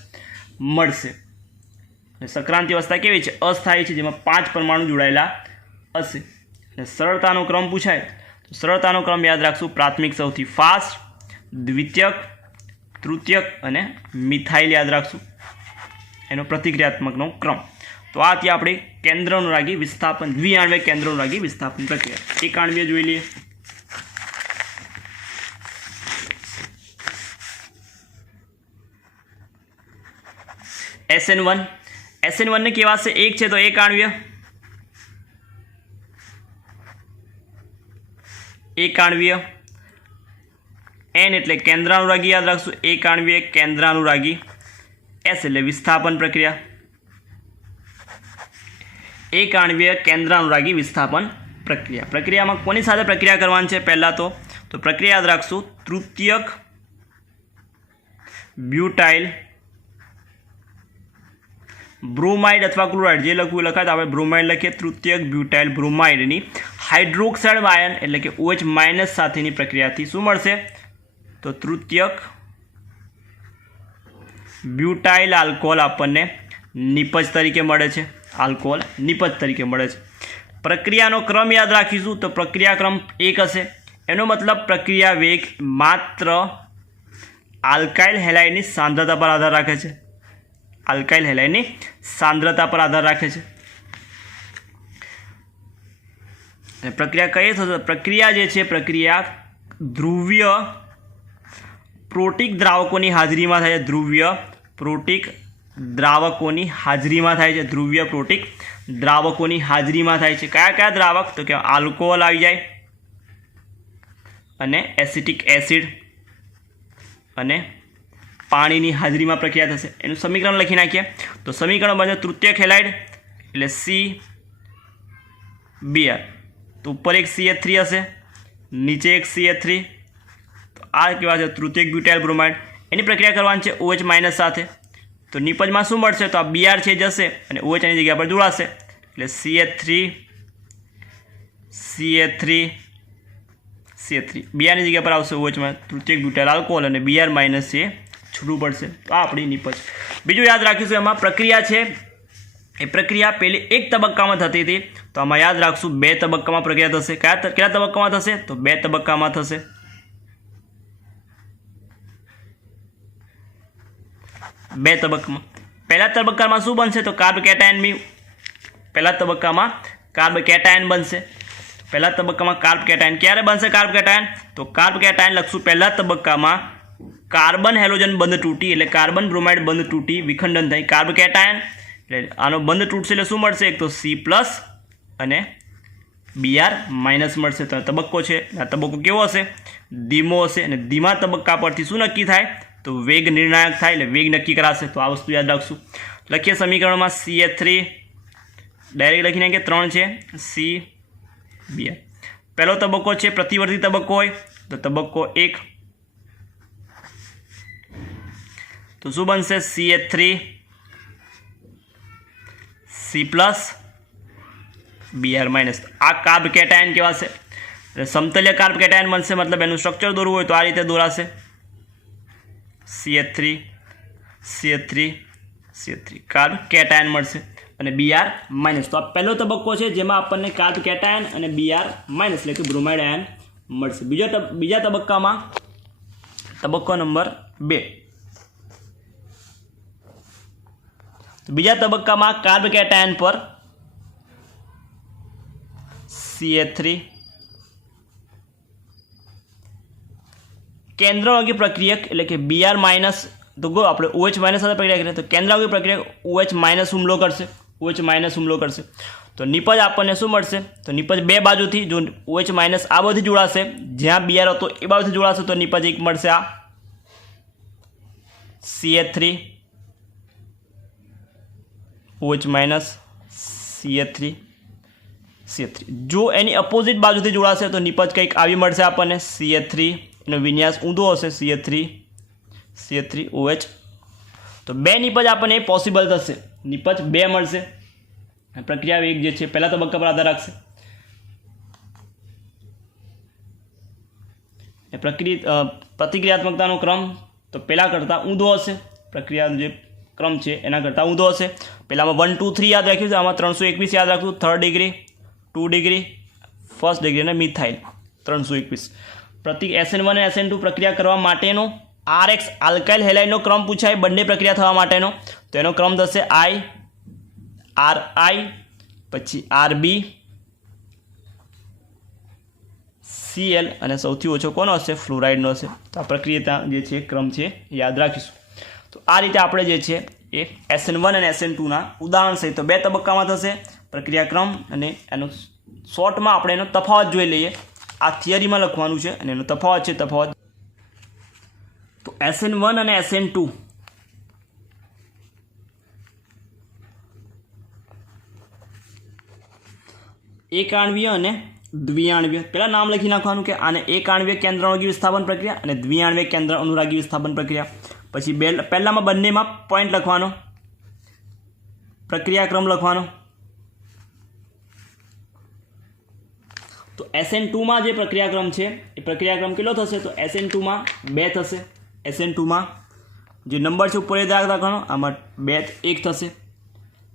મળશે. સક્રાંતિ અવસ્થા કેવી છે? અસ્થાયી છે, જેમાં 5 પરમાણુ જોડાયેલા હશે. અને સરળતાનો ક્રમ પૂછાય તો સરળતાનો ક્રમ યાદ રાખશું. પ્રાથમિક સૌથી ફાસ્ટ, દ્વિતીયક, તૃતીયક અને મિથાઇલ યાદ રાખશું, એનો પ્રતિક્રિયાત્મકનો ક્રમ. તો આ ત્યાં આપણે કેન્દ્રાનુરાગી વિસ્થાપન, દ્વિઆણ્વિક કેન્દ્રાનુરાગી વિસ્થાપન પ્રક્રિયા. એક આણ્વીય જોઈ લઈએ. SN1. SN1 ને કેવા છે? એક છે તો એક આણ્વીય. એક આણ્વીય. N એટલે કેન્દ્રાનુરાગી યાદ રાખશું, એક આણ્વીય કેન્દ્રાનુરાગી. S એટલે વિસ્થાપન પ્રક્રિયા, એક આણ્વીય કેન્દ્રાનુરાગી વિસ્થાપન પ્રક્રિયા. પ્રક્રિયામાં કોની સાથે પ્રક્રિયા કરવાની છે? પહેલાં તો પ્રક્રિયા યાદ રાખશું, તૃતીયક બ્યુટાઇલ બ્રોમાઇડ અથવા ક્લોરાઇડ, જે લખવું લખાય તો આપણે બ્રોમાઇડ લખીએ. તૃતીયક બ્યુટાઇલ બ્રોમાઇડની હાઇડ્રોક્સાઇડ આયન એટલે કે OH માઇનસ સાથેની પ્રક્રિયાથી શું મળશે? તો તૃતીયક બ્યુટાઇલ આલ્કોહોલ આપણને નિપજ તરીકે મળે છે. આલ્કોહોલ નિપજ તરીકે મળે છે. પ્રક્રિયાનો ક્રમ યાદ રાખીશું તો પ્રક્રિયા ક્રમ 1 હશે. એનો મતલબ પ્રક્રિયા વેગ માત્ર આલ્કાઇલ હેલાઇડની સાંદ્રતા પર આધાર રાખે છે. આલ્કાઇલ હેલાઇડની સાંદ્રતા પર આધાર રાખે છે. અને પ્રક્રિયા કઈ થશે? પ્રક્રિયા જે છે પ્રક્રિયા ધ્રુવીય પ્રોટીક દ્રાવકોની હાજરીમાં થાય છે. ધ્રુવીય પ્રોટીક દ્રાવકોની હાજરીમાં થાય છે. ધ્રુવીય પ્રોટીક દ્રાવકોની હાજરીમાં થાય છે. કયા કયા દ્રાવક? તો કે આલ્કોહોલ આવી જાય અને એસિટિક એસિડ અને પાણીની હાજરીમાં પ્રક્રિયા થશે. એનું સમીકરણ લખી નાખીએ તો સમીકરણ બને તૃતીયક હેલાઇડ એટલે CBr, તો ઉપર એક CH3 હશે, નીચે એક CH3. તો આ કેવા છે? તૃતીયક બ્યુટાઇલ બ્રોમાઇડ. એની પ્રક્રિયા કરવાની છે OH માઇનસ સાથે. તો નિપજમાં શું મળશે? તો આ Br છે જશે અને OH એની જગ્યા પર જોડાશે એટલે CH3 Br ની જગ્યા પર આવશે OH માં તૃતીયક બ્યુટાઇલ આલ્કોહોલ અને Br માઇનસ છે છૂટું પડશે. તો આ આપણી નિપજ. બીજું યાદ રાખીશું, એમાં પ્રક્રિયા છે એ પ્રક્રિયા પહેલી એક તબક્કામાં થતી હતી, તો આમાં યાદ રાખશું 2 તબક્કામાં પ્રક્રિયા થશે. કેટલા તબક્કામાં થશે? તો 2 તબક્કામાં થશે. 2 તબક્કામાં. પહેલા તબક્કામાં શું બનશે? તો કાર્બ કેટાયન બી પહેલા તબક્કામાં કાર્બ કેટાયન બનશે. પહેલા તબક્કામાં કાર્બ કેટાયન ક્યારે બનશે? કાર્બ કેટાયન તો કાર્બ કેટાયન લખશું પહેલા તબક્કામાં કાર્બન હેલોજન બંધ તૂટી એટલે કાર્બન બ્રોમાઇડ બંધ તૂટી વિખંડન થઈ કાર્બ કેટાયન, એટલે આનો બંધ તૂટશે એટલે શું મળશે? એક તો C+ અને Br માઇનસ મળશે. તો તબક્કો છે, આ તબક્કો કેવો હશે? ધીમો હશે. અને ધીમા તબક્કા પરથી શું નક્કી થાય? તો વેગ નિર્ણાયક થાય, એટલે વેગ નક્કી કરાશે. તો આ વસ્તુ યાદ રાખશું. લખીએ સમીકરણમાં CH3 ડાયરેક્ટ લખી નાખીએ, 3 છે CBr. પહેલો તબક્કો છે પ્રતિવર્તી તબક્કો હોય તો તબક્કો 1, તો શું બનશે? CH3 C+ Br minus. આ કાર્બ કેટાયન કેવા છે? સમતલ્ય કાર્બ કેટાયન બનશે, મતલબ એનું સ્ટ્રક્ચર દોરવું હોય તો આ રીતે દોરાશે. CH3 કાર્બ કેટાયન મળશે અને Br માઇનસ. તો આ પહેલો તબક્કો છે જેમાં આપણને કાર્બ કેટાયન અને Br માઇનસ એટલે કે બ્રોમાઇડ આયન મળશે. બીજા તબક્કામાં તબક્કો નંબર 2. બીજા તબક્કામાં કાર્બ કેટાયન પર CH3 કેન્દ્રાનુરાગી પ્રક્રિયક એટલે કે Br માઇનસ, તો આપણે OH માઇનસ સાથે પ્રક્રિયા કરીએ તો કેન્દ્રાનુરાગી પ્રક્રિયક OH માઇનસ હુમલો કરશે. OH માઇનસ હુમલો કરશે તો નિપજ આપણને શું મળશે તો નિપજ બે બાજુથી જો OH માઇનસ આ બાજુથી જોડાશે જ્યાં Br હતો એ બાજુથી જોડાશે તો નિપજ એક મળશે આ CH3 OH માઇનસ CH3 જો એની અપોઝિટ બાજુથી જોડાશે તો નિપજ કંઈક આવી મળશે આપણને CH3 એનો વિન્યાસ ઊંધો હશે CH3 OH તો બે નિપજ આપણને પોસિબલ થશે નિપજ બે મળશે પ્રક્રિયા વેગ જે છે પહેલા તબક્કા પર આધાર રાખશે પ્રતિક્રિયાત્મકતાનો ક્રમ તો પહેલાં કરતાં ઊંધો હશે પ્રક્રિયાનો જે ક્રમ છે એના કરતાં ઊંધો હશે પહેલામાં 1 2 3 યાદ રાખ્યું છે આમાં 321 યાદ રાખશું 3rd degree 2 degree 1st degree અને મિથાઇલ 321 SN1 અને SN2 પ્રક્રિયા કરવા માટેનો RX આલ્કાઇલ હેલાઇડનો ક્રમ પૂછાય બંને પ્રક્રિયા થવા માટેનો તો એનો ક્રમ થશે I RI પછી RB Cl અને સૌથી ઓછો કોનો હશે ફ્લોરાઇડનો હશે તો આ પ્રક્રિયા જે છે ક્રમ છે યાદ રાખીશું તો આ રીતે આપણે જે છે એ SN1 અને SN2ના ઉદાહરણ સહિત તો બે તબક્કામાં થશે પ્રક્રિયાક્રમ અને એનો શોર્ટમાં આપણે એનો તફાવત જોઈ લઈએ આ થિયરીમાં લખવાનું છે અને એનો તફાવત છે તફાવત તો SN1 અને SN2 એક આણ્વીય અને દ્વિઆણ્વીય પહેલાં નામ લખી નાખવાનું કે આને એક આણ્વીય કેન્દ્ર અનુરાગી વિસ્થાપન પ્રક્રિયા અને દ્વિઆણ્વીય કેન્દ્ર અનુરાગી વિસ્થાપન પ્રક્રિયા પછી પહેલામાં બંનેમાં પોઈન્ટ લખવાનો પ્રક્રિયાક્રમ લખવાનો તો SN2માં જે પ્રક્રિયાક્રમ છે એ પ્રક્રિયાક્રમ કેટલો થશે તો SN2માં 2 થશે SN2માં જે નંબર છે ઉપર યાદ રાખવાનો આમાં 2 1 થશે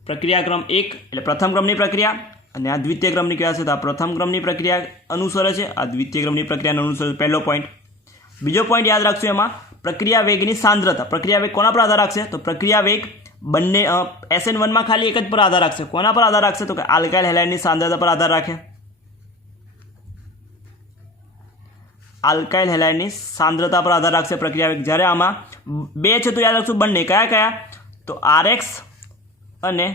પ્રક્રિયાક્રમ 1 એટલે પ્રથમ ક્રમની પ્રક્રિયા અને આ દ્વિતીય ક્રમની કહેવાશે તો આ પ્રથમ ક્રમની પ્રક્રિયા અનુસરે છે આ દ્વિતીય ક્રમની પ્રક્રિયાને અનુસરે પહેલો પોઈન્ટ બીજો પોઈન્ટ યાદ રાખશું એમાં પ્રક્રિયા વેગની સાંદ્રતા પ્રક્રિયા વેગ કોના પર આધાર રાખશે તો પ્રક્રિયા વેગ બંને SN1માં ખાલી એક જ પર આધાર રાખશે કોના પર આધાર રાખશે તો કે આલ્કાઇલ હેલાઇડની સાંદ્રતા પર આધાર રાખે આલ્કાઇલ હેલાઇડની સાંદ્રતા પર આધાર રાખશે પ્રક્રિયા વેગ જ્યારે આમાં બે છે તો યાદ રાખશું બંને કયા કયા તો RX અને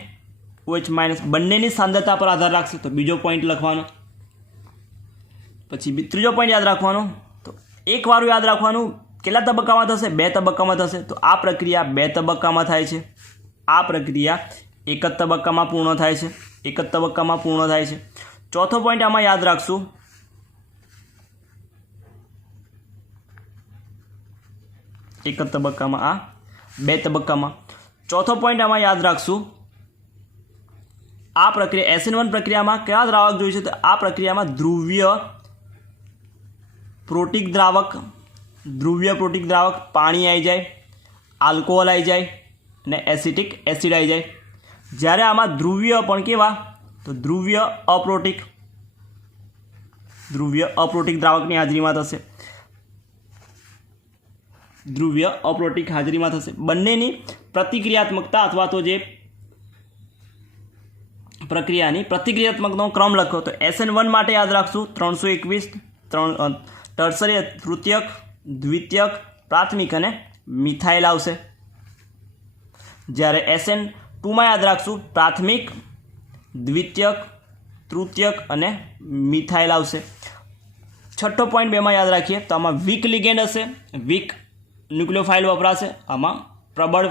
OH માઇનસ બંનેની સાંદ્રતા પર આધાર રાખશે તો બીજો પોઈન્ટ લખવાનો પછી ત્રીજો પોઈન્ટ યાદ રાખવાનો તો એક વારું યાદ રાખવાનું કેટલા તબક્કામાં થશે બે તબક્કામાં થશે તો આ પ્રક્રિયા બે તબક્કામાં થાય છે આ પ્રક્રિયા એક જ તબક્કામાં પૂર્ણ થાય છે એક જ તબક્કામાં પૂર્ણ થાય છે ચોથો પોઈન્ટ આમાં યાદ રાખશું એક જ તબક્કામાં આ બે તબક્કામાં ચોથો પોઈન્ટ આમાં યાદ રાખશું આ પ્રક્રિયા SN1 પ્રક્રિયામાં કયા દ્રાવક જોઈ છે તો આ પ્રક્રિયામાં ધ્રુવીય પ્રોટીક દ્રાવક પાણી આવી જાય આલ્કોહોલ આવી જાય અને એસિટિક એસિડ આવી જાય જ્યારે આમાં ધ્રુવીય પણ કેવા તો ધ્રુવીય અપ્રોટીક દ્રાવકની હાજરીમાં થશે ધ્રુવીય અપ્રોટીક હાજરીમાં થશે બંનેની પ્રતિક્રિયાત્મકતા અથવા તો જે પ્રક્રિયાની પ્રતિક્રિયાત્મકનો ક્રમ લખો તો SN1 માટે યાદ રાખશું 321 ટર્સરી તૃતીયક દ્વિતીયક પ્રાથમિક અને મિથાઇલ આવશે જ્યારે SN2માં યાદ રાખશું પ્રાથમિક દ્વિતીયક તૃતીયક અને મિથાઇલ આવશે છઠ્ઠો પોઈન્ટ બેમાં યાદ રાખીએ તો આમાં વીક લિગેન્ડ હશે વીક ન્યુક્લિયોફાઇલ વપરાશે આમાં પ્રબળ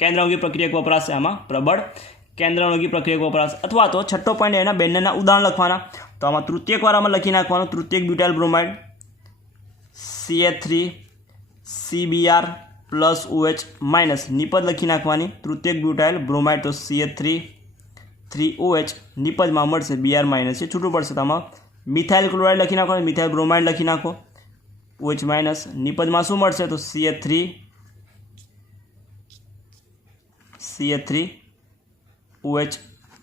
કેન્દ્રાંગી પ્રક્રિયક વપરાશે આમાં પ્રબળ કેન્દ્રાંગી પ્રક્રિયક વપરાશે અથવા તો છઠ્ઠો પોઈન્ટ એના બંનેના ઉદાહરણ લખવાના તો આમાં તૃતીયકવાળામાં લખી નાખવાનું તૃતીયક butyl bromide CH3 CBr plus OH minus નિપજ લખી નાખવાની તૃતીયક બ્યુટાઇલ બ્રોમાઇડ તો CH3 3OH નિપજમાં મળશે Br માઇનસ એ છૂટું પડશે તો આમાં મિથાઇલ ક્લોરાઇડ લખી નાખવાનું મિથાઇલ બ્રોમાઇડ લખી નાખો OH માઇનસ નિપજમાં શું મળશે તો CH3 OH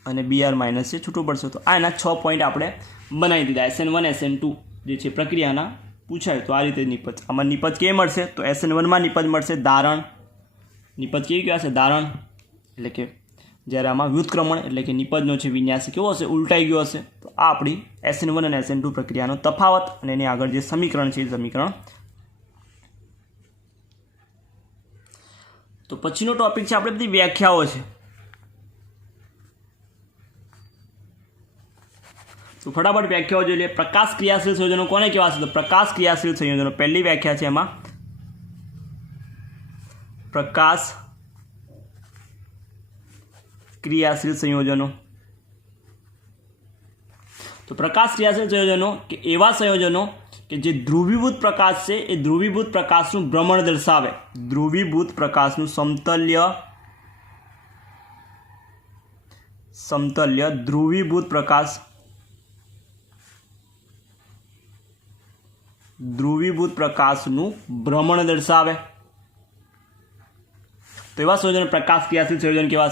અને Br માઇનસ છે છૂટું પડશે તો આ એના 6 પોઈન્ટ આપણે બનાવી દીધા SN1 SN2 જે છે પ્રક્રિયાના પૂછાય તો આ રીતે નિપજ આમાં નિપજ કેવી મળશે તો SN1માં નિપજ મળશે ધારણ નિપજ કેવી કહેવાશે ધારણ એટલે કે જ્યારે આમાં વ્યુત્ક્રમણ એટલે કે નિપજનો છે વિન્યાસ કેવો હશે ઉલટાઈ ગયો હશે તો આ આપણી SN1 અને SN2 પ્રક્રિયાનો તફાવત અને એની આગળ જે સમીકરણ છે એ સમીકરણ તો પછીનો ટોપિક છે આપણે બધી વ્યાખ્યાઓ છે तो फटाफट व्याख्याओ जोई लईए। प्रकाश क्रियाशील संयोजनो कोने कहेवाय छे? तो प्रकाश क्रियाशील संयोजनो पहली व्याख्या छे एमां प्रकाश क्रियाशील संयोजनो। तो प्रकाश क्रियाशील संयोजनो के एवा संयोजनो कि जे ध्रुवीभूत प्रकाश है ए ध्रुवीभूत प्रकाशનું ભ્રમણ દર્શાવે। ध्रुवीभूत प्रकाशનું સમતલ્ય ध्रुवीभूत પ્રકાશનું ભ્રમણ દર્શાવે। तो एवा संयोजन प्रकाश क्रियाशील संयोजन कहेवाय।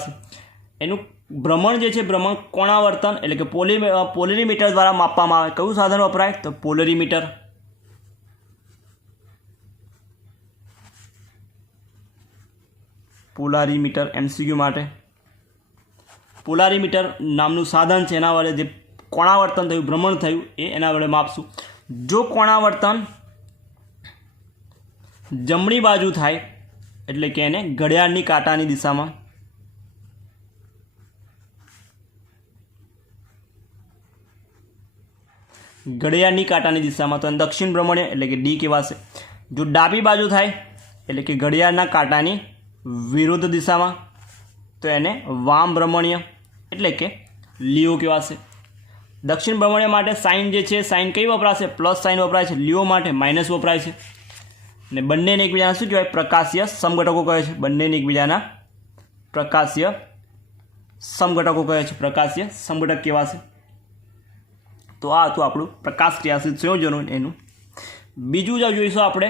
एनुं भ्रमण जे छे भ्रमण कोणावर्तन एटले के पोलरीमीटर द्वारा मापवामां आवे। कयुं साधन वपराय? तो पोलरीमीटर। पोलारीमीटर एमसीक्यू माटे पोलारीमीटर नामनुं साधन छे, एना वडे जे कोणावर्तन थयुं भ्रमण थयुं ए एना वडे मापशुं। जो कोणावर्तन जमणी बाजू थाय एटले के एने घडियाळनी कांटानी दिशामां तो दक्षिण भ्रमणीय एटले के डी कहेवाशे। जो डाबी बाजू थाय एटले के घडियाळना कांटानी विरुद्ध दिशामां तो एने वाम भ्रमणीय एटले के लियो कहेवाशे। दक्षिण भ्रमणीय माटे साइन जे छे साइन कई वपराशे? प्लस साइन वपराय छे। लियो माटे माइनस वपराय छे। ने बंनेने एकबीजाना शुं कहेवाय? प्रकाशीय समघटको कहे छे। बंनेने एकबीजाना प्रकाशीय समघटको कहे छे। प्रकाशीय समघटक कहेवाशे। तो आ हतुं आपणुं प्रकाश क्रियाशील संयोजनो। एनुं बीजुं जोईशुं आपणे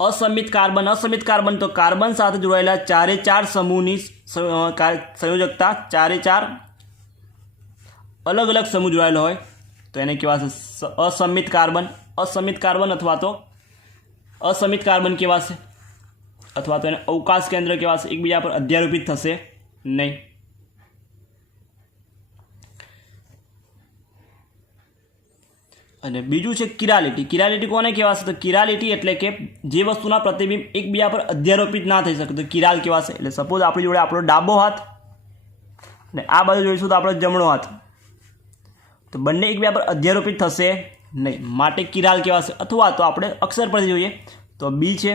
असमित कार्बन। असमित कार्बन तो कार्बन साथे जोड़ायेला चारे चार समूहनी संयोजकता चारे चार अलग अलग समूह जोड़ायेला होय तो एने कहेवाशे असमित कार्बन। असमित कार्बन अथवा तो असमित कार्बन कहेवाशे अथवा तो एने अवकाश केंद्र कहेवाशे। एकबीजा पर अध्यारोपित थशे नहीं। અને બીજું છે કિરાલિટી। કિરાલિટી કોને કહેવાશે? તો કિરાલિટી એટલે કે જે વસ્તુના પ્રતિબિંબ એકબીજા પર અધ્યારોપિત ના થઈ શકે તો કિરાલ કહેવાશે। એટલે સપોઝ આપણી જોડે આપણો ડાબો હાથ ને આ બાજુ જોઈશું તો આપણો જમણો હાથ તો બંને એકબીજા પર અધ્યારોપિત થશે નહીં, માટે કિરાલ કહેવાશે। અથવા તો આપણે અક્ષર પરથી જોઈએ તો બી છે,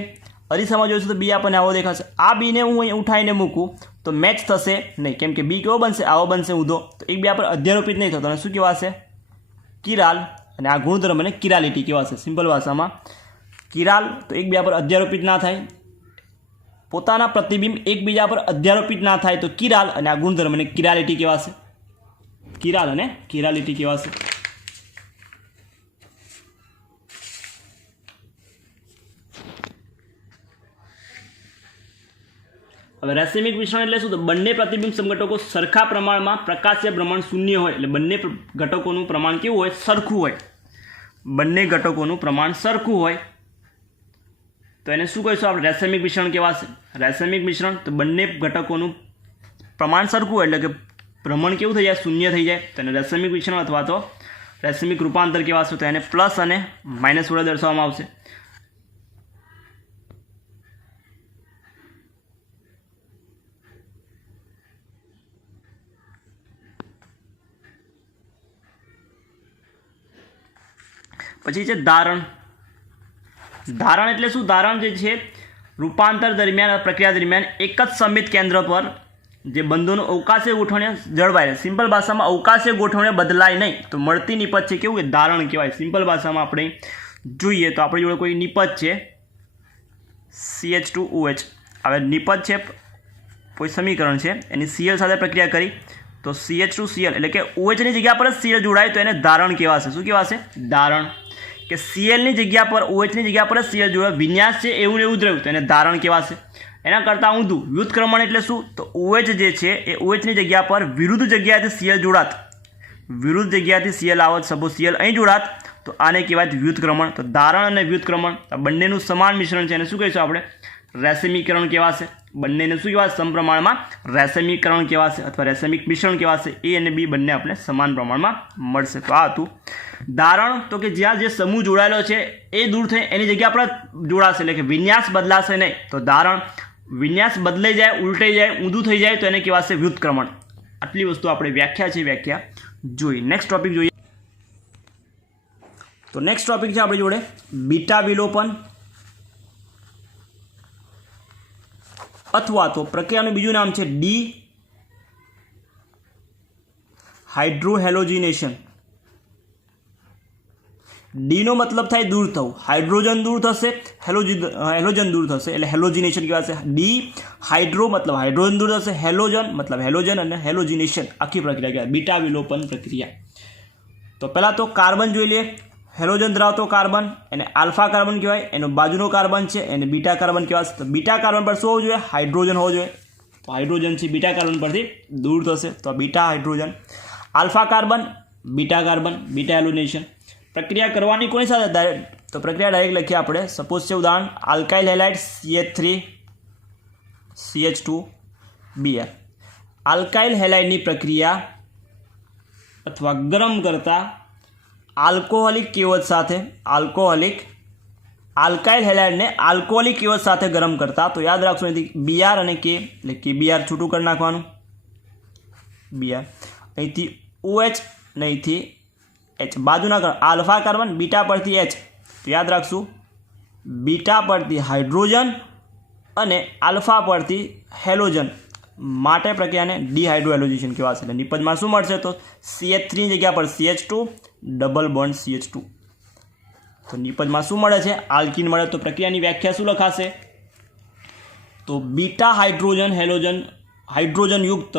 અરીસામાં જોઈશું તો બી આપણને આવો દેખાશે। આ બીને હું અહીં ઉઠાવીને મૂકું તો મેચ થશે નહીં, કેમ કે બી કેવો બનશે? આવો બનશે ઊંધો, તો એકબીજા પર અધ્યારોપિત નહીં થતો અને શું કહેવાશે? કિરાલ। અને આ ગુણધર્મ અને કિરાલિટી કહેવાશે। સિમ્પલ ભાષામાં કિરાલ તો એકબીજા પર અધ્યારોપિત ના થાય, પોતાના પ્રતિબિંબ એકબીજા પર અધ્યારોપિત ના થાય તો કિરાલ, અને આ ગુણધર્મ અને કિરાલિટી કહેવાશે। કિરાલ અને કિરાલિટી કહેવાશે। હવે રેસિમિક મિશ્રણ એટલે શું? તો બંને પ્રતિબિંબ સમઘટકો સરખા પ્રમાણમાં પ્રકાશીય ભ્રમણ શૂન્ય હોય, એટલે બંને ઘટકોનું પ્રમાણ કેવું હોય? સરખું હોય। બંને ઘટકોનું પ્રમાણ સરખું હોય તો એને શું કહીશું આપણે? રેસિમિક મિશ્રણ કહેવાશે। રેસિમિક મિશ્રણ તો બંને ઘટકોનું પ્રમાણ સરખું હોય એટલે કે ભ્રમણ કેવું થઈ જાય? શૂન્ય થઈ જાય, તો એને રેસિમિક મિશ્રણ અથવા તો રેસિમિક રૂપાંતર કહેવાશે। તો એને પ્લસ અને માઇનસ વડે દર્શાવવામાં આવશે। પછી છે ધારણ। ધારણ એટલે શું? ધારણ જે છે રૂપાંતર દરમિયાન પ્રક્રિયા દરમિયાન એક જ સમિત કેન્દ્ર પર જે બંધોનું અવકાશીય ગોઠવણી જળવાય રહે। સિમ્પલ ભાષામાં અવકાશીય ગોઠવણી બદલાય નહીં તો મળતી નિપજ છે કેવું? ધારણ કહેવાય। સિમ્પલ ભાષામાં આપણે જોઈએ તો આપણી જોડે કોઈ નિપજ છે CH2OH। હવે નિપજ છે કોઈ સમીકરણ છે એની Cl સાથે પ્રક્રિયા કરી તો CH2Cl એટલે કે OHની જગ્યા પર જ Cl જોડાય તો એને ધારણ કહેવાશે। શું કહેવાશે? ધારણ। કે Clની જગ્યા પર OHની જગ્યા પર જ Cl જોડાય, વિન્યાસ છે એવું ને એવું જ રહ્યું તો એને ધારણ કહેવાશે। એના કરતાં ઊંધું વ્યુત્ક્રમણ એટલે શું? તો OH જે છે એ OHની જગ્યા પર વિરુદ્ધ જગ્યાએથી Cl જોડાત, વિરુદ્ધ જગ્યાએથી Cl આવત, સપોઝ Cl અહીં જોડાત તો આને કહેવાય વ્યુત્ક્રમણ। તો ધારણ અને વ્યુત્ક્રમણ આ બંનેનું સમાન મિશ્રણ છે એને શું કહીશું આપણે? રેસિમીકરણ કહેવાશે। બંનેને શું કહેવાશે? સમપ્રમાણમાં રેસિમીકરણ કહેવાશે અથવા રેસિમિક મિશ્રણ કહેવાશે। એ અને બી બંને આપણે સમાન પ્રમાણમાં મળશે। તો આ હતું ધારણ। તો કે જ્યાં જે સમૂહ જોડાયેલો છે એ દૂર થઈ એની જગ્યા પર જોડાશે એટલે કે વિન્યાસ બદલાશે નહીં તો ધારણ। વિન્યાસ બદલાઈ જાય, ઉલટાઈ જાય, ઊંધું થઈ જાય તો એને કહેવાશે વ્યુત્ક્રમણ। આટલી વસ્તુ આપણે વ્યાખ્યા છે વ્યાખ્યા જોઈ। નેક્સ્ટ ટોપિક જોઈએ તો નેક્સ્ટ ટોપિક છે આપણી જોડે બીટા વિલોપન અથવા તો પ્રક્રિયાનું બીજું નામ છે ડી હાઇડ્રોહેલોજિનેશન. ડીનો મતલબ થાય દૂર થવું, હાઇડ્રોજન દૂર થશે, હેલોજન દૂર થશે એટલે હેલોજિનેશન કહેવાશે. ડી હાઇડ્રો મતલબ હાઇડ્રોજન દૂર થશે, હેલોજન મતલબ હેલોજન અને હેલોજિનેશન આખી પ્રક્રિયા કહેવાય બીટા વિલોપન પ્રક્રિયા. તો પહેલાં તો કાર્બન જોઈ લઈએ. હેલોજન ધરાવતો કાર્બન એને આલ્ફા કાર્બન કહેવાય, એનો બાજુનો કાર્બન છે એને બીટા કાર્બન કહેવાય. તો બીટા કાર્બન પર શું હોવું જોઈએ? હાઇડ્રોજન હોવો જોઈએ. તો હાઇડ્રોજન છે બીટા કાર્બન પરથી દૂર થશે તો beta hydrogen. Alpha carbon beta carbon beta halogenation. પ્રક્રિયા કરવાની કોની સાથે? ડાયરેક્ટ. તો પ્રક્રિયા ડાયરેક્ટ લખીએ આપણે. સપોઝ છે ઉદાહરણ alkyl halide CH3 CH2 Br. Alkyl હેલાઇડની પ્રક્રિયા અથવા ગરમ કરતા આલ્કોહોલિક કેવત સાથે આલ્કાઇલ હેલાઇડને આલ્કોહોલિક કેવત સાથે ગરમ કરતા. તો યાદ રાખશો અહીંથી Br અને K એટલે KBr છૂટું કરી નાખવાનું. Br અહીંથી OH અને અહીંથી H બાજુના આલ્ફા કાર્બન બીટા પરથી H. તો યાદ રાખશું બીટા પરથી હાઇડ્રોજન અને આલ્ફા પરથી હેલોજન માટે પ્રક્રિયાને ડિહાઇડ્રોહેલોજિનેશન કહેવાશે. એટલે નિપજમાં શું મળશે? તો CH3 ની જગ્યા પર CH2 ડબલ બોન્ડ CH2. તો નિપજમાં શું મળે છે? આલ્કીન મળે. તો પ્રક્રિયાની વ્યાખ્યા શું લખાશે? તો બીટા હાઇડ્રોજન યુક્ત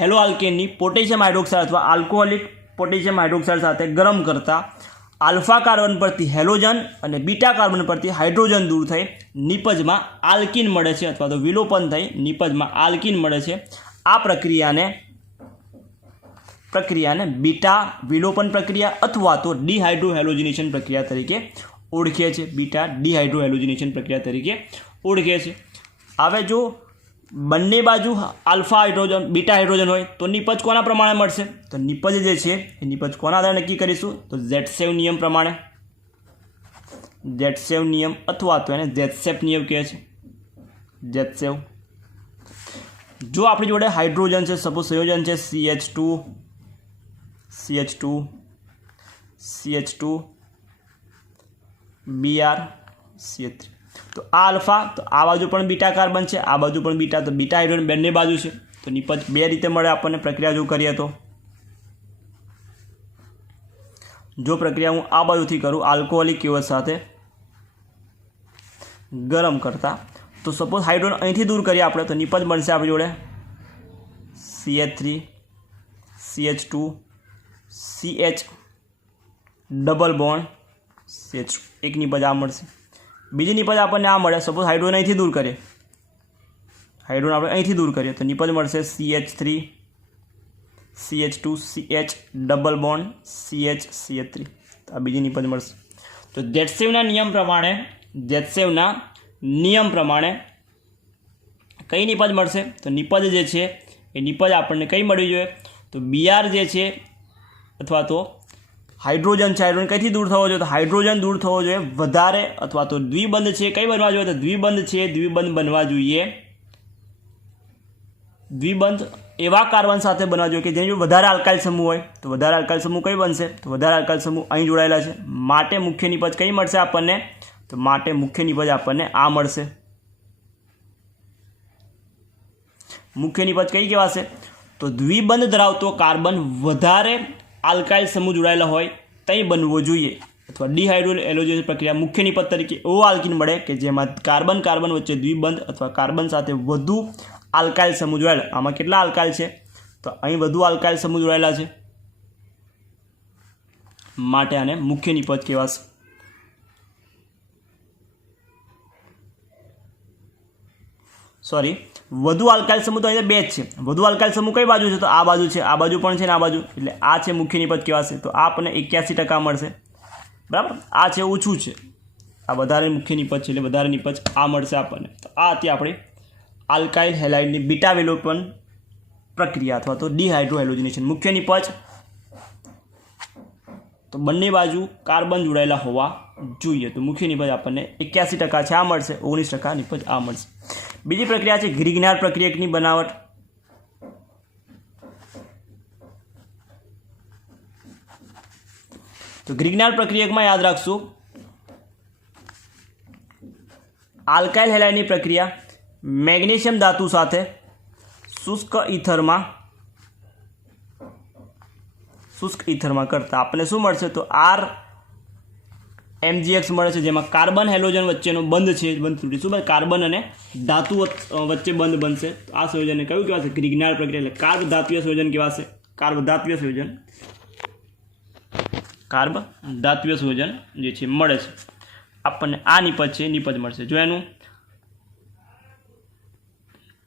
હેલો આલ્કેનની પોટેશિયમ હાઇડ્રોક્સાઇડ અથવા આલ્કોહોલિક પોટેશિયમ હાઇડ્રોક્સાઇડ સાથે ગરમ કરતા આલ્ફા કાર્બન પરથી હેલોજન અને બીટા કાર્બન પરથી હાઇડ્રોજન દૂર થઈ નિપજમાં આલ્કીન મળે છે અથવા તો વિલોપન થઈ નિપજમાં આલ્કીન મળે છે. આ પ્રક્રિયાને બીટા વિલોપન પ્રક્રિયા અથવા તો ડિહાઇડ્રોહેલોજિનેશન પ્રક્રિયા તરીકે ઓળખીએ છીએ. બીટા ડિહાઇડ્રોહેલોજિનેશન પ્રક્રિયા તરીકે ઓળખીએ છીએ. હવે જો બંને બાજુ આલ્ફા હાઇડ્રોજન બીટા હાઇડ્રોજન હોય તો નિપજ કોના પ્રમાણે મળશે? તો નિપજ જે છે એ નિપજ કોના આધારે નક્કી કરીશું? તો ઝેટસેવ નિયમ પ્રમાણે. ઝેટસેવ નિયમ અથવા તો એને ઝેટસેપ નિયમ કહે છે. ઝેટસેવ. જો આપણી જોડે હાઇડ્રોજન છે, સપોઝ સંયોજન છે CH2 Br CH3. તો આ આલ્ફા, તો આ બાજુ પણ બીટા કાર્બન છે, આ બાજુ પણ બીટા, તો બીટા હાઇડ્રોજન બંને બાજુ છે. તો નિપજ બે રીતે મળે આપણને પ્રક્રિયા જો કરીએ તો. જો પ્રક્રિયા હું આ બાજુથી કરું આલ્કોહોલિક કેવત સાથે ગરમ કરતા, તો સપોઝ હાઇડ્રોજન અહીંથી દૂર કરીએ આપણે તો નિપજ બનશે આપણી જોડે CH3 CH2 CH double bond CH. એક નિપજ આ મળશે. બીજી નિપજ આપણને આ મળે. સપોઝ હાઇડ્રોજન અહીંથી દૂર કરીએ, હાઇડ્રોજન આપણે અહીંથી દૂર કરીએ તો નિપજ મળશે CH3 CH2 CH double bond CH3. આ બીજી નિપજ મળશે. તો ઝેટસેવના નિયમ પ્રમાણે કઈ નિપજ મળશે? તો નિપજ જે છે એ નિપજ આપણને કઈ મળવી જોઈએ? તો Br જે છે અથવા તો હાઇડ્રોજન છે, હાઇડ્રોજન કઈથી દૂર થવો જોઈએ? તો હાઇડ્રોજન દૂર થવો જોઈએ વધારે અથવા તો દ્વિબંધ છે કઈ બનવા જોઈએ? તો દ્વિબંધ બનવા જોઈએ. દ્વિબંધ એવા કાર્બન સાથે બનવા જોઈએ કે જેની જોડે વધારે આલ્કાઇલ સમૂહ હોય. તો વધારે આલ્કાઇલ સમૂહ કઈ બનશે? તો વધારે આલ્કાઇલ સમૂહ અહીં જોડાયેલા છે. માટે મુખ્ય નિપજ કઈ મળશે આપણને? તો માટે મુખ્ય નિપજ આપણને આ મળશે. મુખ્ય નિપજ કઈ કહેવાશે? તો દ્વિબંધ ધરાવતો કાર્બન વધારે આલ્કાઇલ સમૂહ જોડાયેલા હોય ત્યાં બનવો જોઈએ. અથવા ડિહાઇડ્રોહેલોજિનેશન પ્રક્રિયા મુખ્ય નિપજ તરીકે એવો આલ્કીન મળે કે જેમાં કાર્બન વચ્ચે દ્વિબંધ અથવા કાર્બન સાથે વધુ આલ્કાઇલ સમૂહ જોડાયેલા. આમાં કેટલા આલ્કાઇલ છે? તો અહીં વધુ આલ્કાઇલ સમૂહ જોડાયેલા છે માટે આને મુખ્ય નિપજ કહેવાશે. સોરી, વધુ આલ્કાઇલ સમૂહ તો અહીંયા બે જ છે. વધુ આલ્કાઇલ સમૂહ કઈ બાજુ છે? તો આ બાજુ છે, આ બાજુ પણ છે ને આ બાજુ, એટલે આ છે મુખ્ય નિપજ કહેવાશે. તો આ આપણને 81% મળશે. બરાબર, આ છે ઓછું છે, આ વધારે મુખ્ય નિપજ છે એટલે વધારે નિપજ આ મળશે આપણને. તો આ હતી આપણી આલ્કાઇલ હેલાઇડની બીટા વિલોપન પ્રક્રિયા અથવા તો ડિહાઇડ્રોહેલોજિનેશન. મુખ્ય નિપજ તો બંને બાજુ કાર્બન જોડાયેલા હોવા જોઈએ. તો મુખ્ય નિપજ આપણને 81% છે આ મળશે, 19% નિપજ આ મળશે. બીજી પ્રક્રિયા છે ગ્રીગનાર પ્રક્રિયકની બનાવટ. તો ગ્રિગ્નાર્ડ પ્રક્રિયકમાં યાદ રાખશું આલ્કાઇલ હેલાઇડની પ્રક્રિયા મેગ્નેશિયમ ધાતુ સાથે શુષ્ક ઈથરમાં કરતા આપણને શું મળશે તો RMgX મળે છે, જેમાં કાર્બન હાઇડ્રોજન વચ્ચેનો બંધ છે, બંધ તૂટી શું બને કાર્બન અને ધાતુ વચ્ચે બંધ બનશે. તો આ સંયોજનને કયું કહેવાશે ગ્રિગ્નાર્ડ પ્રક્રિયા, એટલે કાર્બ ધાત્વીય સંયોજન કહેવાશે. કાર્બ ધાત્વીય સંયોજન જે છે મળે છે આપણને. આ નિપજ છે, નિપજ મળશે. જો એનું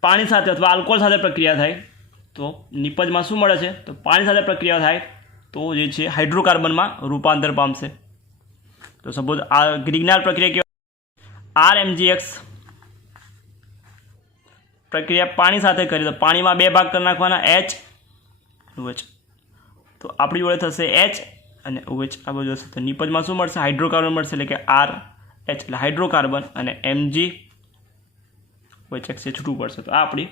પાણી સાથે અથવા આલ્કોહોલ સાથે પ્રક્રિયા થાય તો નિપજમાં શું મળે છે તો પાણી સાથે પ્રક્રિયા થાય તો જે છે હાઇડ્રોકાર્બનમાં રૂપાંતર પામશે. તો સપોઝ આ ગ્રિગ્નાર્ડ પ્રક્રિયા કેવા RMgX પ્રક્રિયા પાણી સાથે કરી તો પાણીમાં 2 ભાગ કરી નાખવાના H OH. તો આપણી જોડે થશે H અને OH આ બધું હશે. તો નિપજમાં શું મળશે હાઇડ્રોકાર્બન મળશે, એટલે કે RH એટલે હાઇડ્રોકાર્બન અને MgOH છે છૂટું પડશે. તો આ આપણી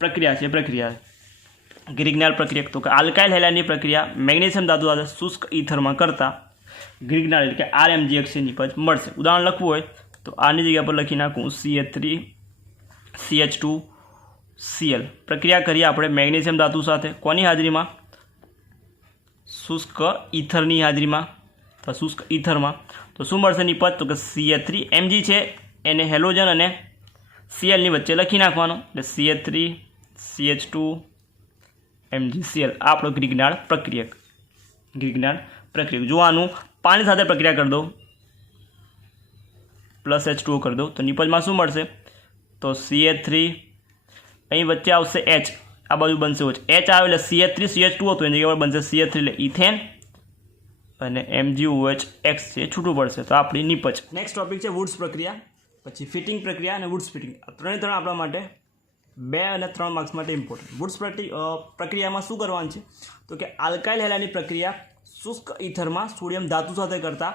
પ્રક્રિયા છે. પ્રક્રિયા ગ્રિગ્નાર્ડ પ્રક્રિયા તો કે આલ્કાઇલ હેલાઇડની પ્રક્રિયા મેગ્નેશિયમ ધાતુ સાથે શુષ્ક ઈથરમાં કરતા ગ્રિગ્નાર્ડ એટલે કે RMgX નિપજ મળશે. ઉદાહરણ લખવું હોય તો આની જગ્યા પર લખી નાખું CH3CH2Cl. પ્રક્રિયા કરીએ આપણે મેગ્નેશિયમ ધાતુ સાથે કોની હાજરીમાં શુષ્ક ઈથરની હાજરીમાં તો શુષ્ક ઈથરમાં. તો શું મળશે નિપજ તો કે CH3Mg છે એને હેલોજન અને Cl ની વચ્ચે લખી નાખવાનો એટલે CH3CH2MgCl આ આપણો ગ્રિગ્નાર્ડ પ્રક્રિયક. જોવાનું પાણી સાથે પ્રક્રિયા કરી દો +H2O કરી દો તો નિપજમાં શું મળશે તો CH3 અહીં વચ્ચે આવશે H આ બાજુ બનશે OH. H આવે એટલે CH3CH2 હતું એની જગ્યાએ બનશે CH3 એટલે ઇથેન અને MgOH X છે છૂટું પડશે. તો આપણી નિપજ. નેક્સ્ટ ટોપિક છે વુડ્સ પ્રક્રિયા, પછી ફિટિંગ પ્રક્રિયા અને વુડ્સ ફિટિંગ. ત્રણે ત્રણ આપણા માટે 2 અને 3 માર્ક્સ માટે ઇમ્પોર્ટન્ટ. વુડ્સ પ્રક્રિયામાં શું કરવાનું છે તો કે આલ્કાઇલ હેલાઇડની પ્રક્રિયા શુષ્ક ઈથરમાં સોડિયમ ધાતુ સાથે કરતા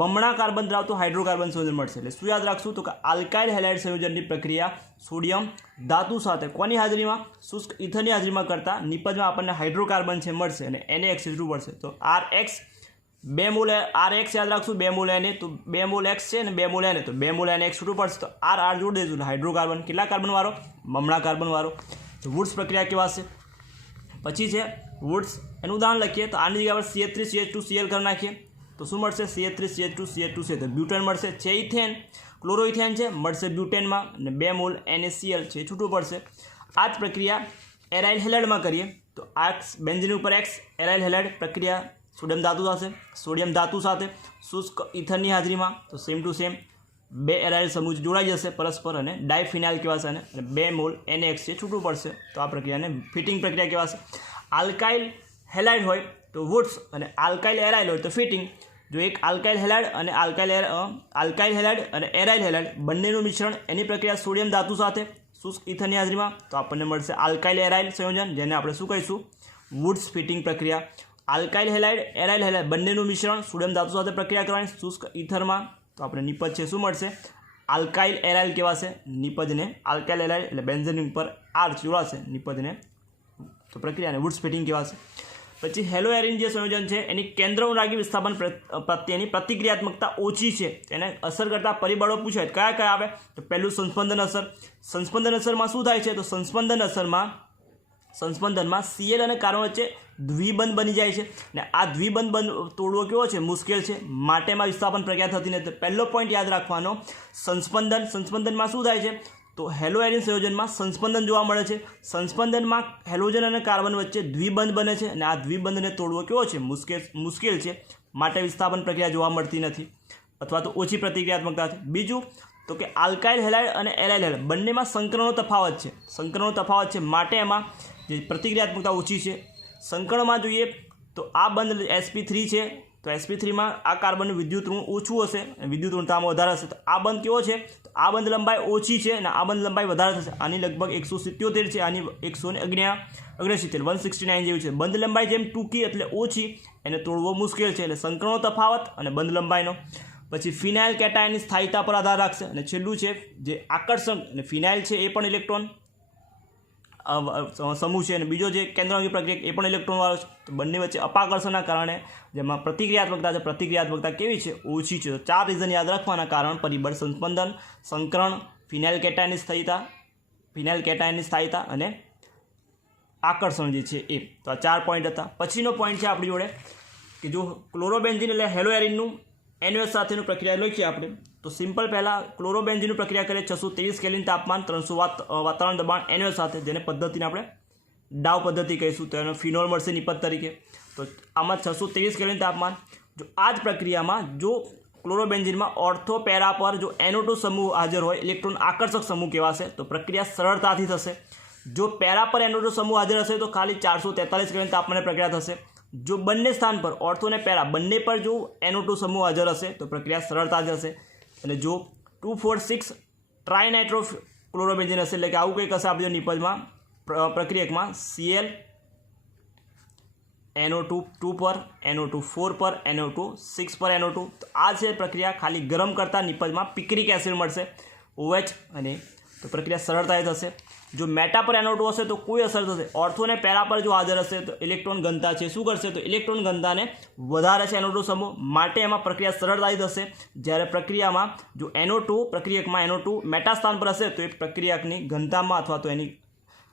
બમણા કાર્બન ધરાવતું હાઇડ્રોકાર્બન સંયોજન મળશે. એટલે શું યાદ રાખશું તો કે આલ્કાઇલ હેલાઇડ સંયોજનની પ્રક્રિયા સોડિયમ ધાતુ સાથે કોની હાજરીમાં શુષ્ક ઈથરની હાજરીમાં કરતા નિપજમાં આપણને હાઇડ્રોકાર્બન છે મળશે અને NaX છૂટું પડશે. તો RX 2 મોલ RX યાદ રાખશું 2 મોલ Na તો 2 મોલ X છે અને 2 મોલ Na તો 2 મોલ NaX છૂટું પડશે. તો R જોડી દઈશું એટલે હાઇડ્રોકાર્બન કેટલા કાર્બન વાળો બમણા કાર્બન વાળો. તો વુડ્સ પ્રક્રિયા કેવા છે પછી છે વુડ્સ એનું ઉદાહરણ લખીએ તો આની જગ્યા પર CH3CH2Cl કરી નાખીએ તો શું મળશે CH3CH2CH2 છે તો બ્યુટેન મળશે. છે ઇથેન ક્લોરોઇથેન છે મળશે બ્યુટેનમાં અને 2 મોલ NaCl છે છૂટું પડશે. આ જ પ્રક્રિયા એરાઇલ હેલાઇડમાં કરીએ તો આ બેન્ઝીન ઉપર X એરાઇલ હેલાઇડ પ્રક્રિયા સોડિયમ ધાતુ સાથે શુષ્ક ઇથરની હાજરીમાં તો સેમ ટુ સેમ 2 એરાઇલ સમૂહ જોડાઈ જશે પરસ્પર અને ડાયફિનાઇલ કહેવાશે અને 2 મોલ NaX છે છૂટું પડશે. તો આ પ્રક્રિયાને ફિટિંગ પ્રક્રિયા કહેવાશે. આલ્કાઇલ હેલાઇડ હોય તો વુડ્સ અને આલ્કાઇલ એરાઇલ હોય તો ફિટિંગ. જો એક આલ્કાઇલ હેલાઇડ અને એરાઇલ હેલાઇડ બંનેનું મિશ્રણ એની પ્રક્રિયા સોડિયમ ધાતુ સાથે શુષ્ક ઇથરની હાજરીમાં તો આપણને મળશે આલ્કાઇલ એરાઇલ સંયોજન, જેને આપણે શું કહીશું વુડ્સ ફિટિંગ પ્રક્રિયા. આલ્કાઇલ હેલાઇડ એરાઇલ હેલાઇડ બંનેનું મિશ્રણ સોડિયમ ધાતુ સાથે પ્રક્રિયા કરવાની શુષ્ક ઇથરમાં તો આપણે નિપજ છે શું મળશે આલ્કાઇલ એરાઇલ કહેવાશે. નિપજને આલ્કાઇલ એરાઇલ એટલે બેન્ઝીન ઉપર R જોડાશે નિપજને તો પ્રક્રિયાને વુડ્સ ફિટિંગ કહેવાશે. પછી હેલો એરિન જે સંયોજન છે એની કેન્દ્રઅનુરાગી વિસ્થાપન પ્રત્યેની પ્રતિક્રિયાત્મકતા ઓછી છે, એને અસર કરતા પરિબળો પૂછાય કયા કયા આવે તો પહેલું સંસ્પંદન અસર. સંસ્પંદન અસરમાં શું થાય છે તો સંસ્પંદન અસરમાં Cl અને કાર્બન વચ્ચે દ્વિબંધ બની જાય છે ને આ દ્વિબંધ તોડવો કેવો છે મુશ્કેલ છે, માટે એમાં વિસ્થાપન પ્રક્રિયા થતી નથી. પહેલો પોઈન્ટ યાદ રાખવાનો સંસ્પંદનમાં શું થાય છે તો હેલો એરિન સંયોજનમાં સંસ્પંદન જોવા મળે છે. સંસ્પંદનમાં હેલોજન અને કાર્બન વચ્ચે દ્વિબંધ બને છે અને આ દ્વિબંધને તોડવો કેવો છે મુશ્કેલ છે, માટે વિસ્થાપન પ્રક્રિયા જોવા મળતી નથી અથવા તો ઓછી પ્રતિક્રિયાત્મકતા છે. બીજું તો કે આલ્કાઇલ હેલાઇડ અને એરાઇલ હેલાઇડ બંનેમાં સંકરણનો તફાવત છે, માટે એમાં જે પ્રતિક્રિયાત્મકતા ઓછી છે. સંકરણમાં જોઈએ તો આ બંધ sp3 છે તો sp3માં આ કાર્બનનું વિદ્યુત ઋણ ઓછું હશે અને વિદ્યુત ઋણતામાં વધારે હશે. તો આ બંધ કેવો છે તો આ બંધ લંબાઈ ઓછી છે અને આ બંધ લંબાઈ વધારે થશે. આની લગભગ 177 છે, આની 169 જેવી છે. બંધ લંબાઈ જેમ ટૂંકી એટલે ઓછી, એને તોડવો મુશ્કેલ છે, એટલે સંકરણનો તફાવત અને બંધ લંબાઈનો. પછી ફિનાઇલ કેટાયનની સ્થાયીતા પર આધાર રાખશે અને છેલ્લું છે જે આકર્ષણ અને ફિનાઇલ છે એ પણ ઇલેક્ટ્રોન સમૂહ છે અને બીજો જે કેન્દ્રાંગી પ્રક્રિયક એ પણ ઇલેક્ટ્રોનવાળો છે. તો બંને વચ્ચે અપાકર્ષણના કારણે જેમાં પ્રતિક્રિયાત્મકતા છે, પ્રતિક્રિયાત્મકતા કેવી છે? ઓછી છે. તો 4 રીઝન યાદ રાખવાના. કારણ, પરિબળ, સંસ્પંદન, સંકરણ, ફિનાઇલ કેટાયનની સ્થાયીતા અને આકર્ષણ જે છે એ. તો આ 4 પોઈન્ટ હતા. પછીનો પોઈન્ટ છે આપણી જોડે કે જો ક્લોરોબેન્ઝીન એટલે હેલોએરિનનું NOH સાથેનું પ્રક્રિયા લખીએ આપણે તો સિમ્પલ પહેલાં ક્લોરોબેન્ઝીનનું પ્રક્રિયા કરીએ 623 કેલ્વિન તાપમાન 300 વાતાવરણ દબાણ NOH સાથે, જેને પદ્ધતિને આપણે ડાવ પદ્ધતિ કહીશું. તો એનો ફિનોલ મળશે નિપજ તરીકે. તો આમાં 623 કેલ્વિન તાપમાન. જો આ જ પ્રક્રિયામાં જો ક્લોરોબેન્ઝીનમાં ઓર્થો પેરા પર જો NO2 સમૂહ હાજર હોય, ઇલેક્ટ્રોન આકર્ષક સમૂહ કહેવાશે, તો પ્રક્રિયા સરળતાથી થશે. જો પેરા પર NO2 સમૂહ હાજર હશે તો ખાલી 443 કેલ્વિન તાપમાને પ્રક્રિયા થશે. જો બંને સ્થાન પર ઓર્થો અને પેરા બંને પર જો NO2 સમૂહ હાજર હશે તો પ્રક્રિયા સરળતાથી થશે. અને જો 246 ટ્રાઇનાઇટ્રો ક્લોરોબેન્ઝીન હશે, એટલે કે આવું કંઈક હશે આપણે નિપજમાં પ્રક્રિયકમાં Cl NO2 2 પર, NO2 4 પર, NO2 6 પર NO2. તો આ છે પ્રક્રિયા. ખાલી ગરમ કરતાં નિપજમાં પિક્રિક એસિડ મળશે OH, અને તો પ્રક્રિયા સરળતાથી થશે. જો મેટા પર NO2 હશે તો કોઈ અસર થશે. ઓર્થો અને પેરા પર જો હાજર હશે તો ઇલેક્ટ્રોન ઘનતા છે શું કરશે? તો ઇલેક્ટ્રોન ઘનતાને વધારે છે NO2 સમૂહ, માટે એમાં પ્રક્રિયા સરળતાથી થશે. જ્યારે પ્રક્રિયામાં જો NO2 પ્રક્રિયકમાં NO2 મેટા સ્થાન પર હશે તો એ પ્રક્રિયકની ઘનતામાં અથવા તો એની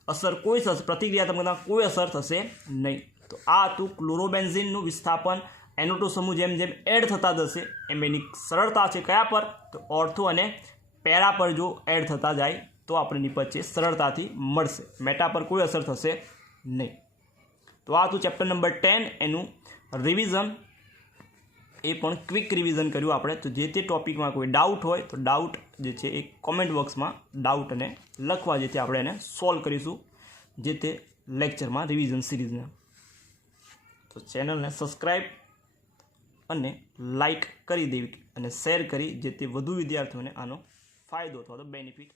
અસર કોઈ થશે, પ્રતિક્રિયાત્મકતા કોઈ અસર થશે નહીં. તો આ હતું ક્લોરોબેન્ઝીનનું વિસ્થાપન. NO2 સમૂહ જેમ જેમ એડ થતા જશે એમ એની સરળતા છે કયા પર? તો ઓર્થો અને પેરા પર જો એડ થતા જાય તો આપણે નિપજ છે સરળતાથી મળશે. મેટા પર કોઈ અસર થશે નહીં. તો આ હતું ચેપ્ટર નંબર 10, એનું રિવિઝન. એ પણ ક્વિક રિવિઝન કર્યું આપણે. તો જે તે ટોપિકમાં કોઈ ડાઉટ હોય તો ડાઉટ જે છે એ કોમેન્ટ બોક્સમાં ડાઉટને લખવા, જેથી આપણે એને સોલ્વ કરીશું જે તે લેક્ચરમાં રિવિઝન સિરીઝને. તો ચેનલને સબસ્ક્રાઈબ અને લાઈક કરી દેવી અને શેર કરી, જેથી વધુ વિદ્યાર્થીઓને આનો ફાયદો અથવા તો બેનિફિટ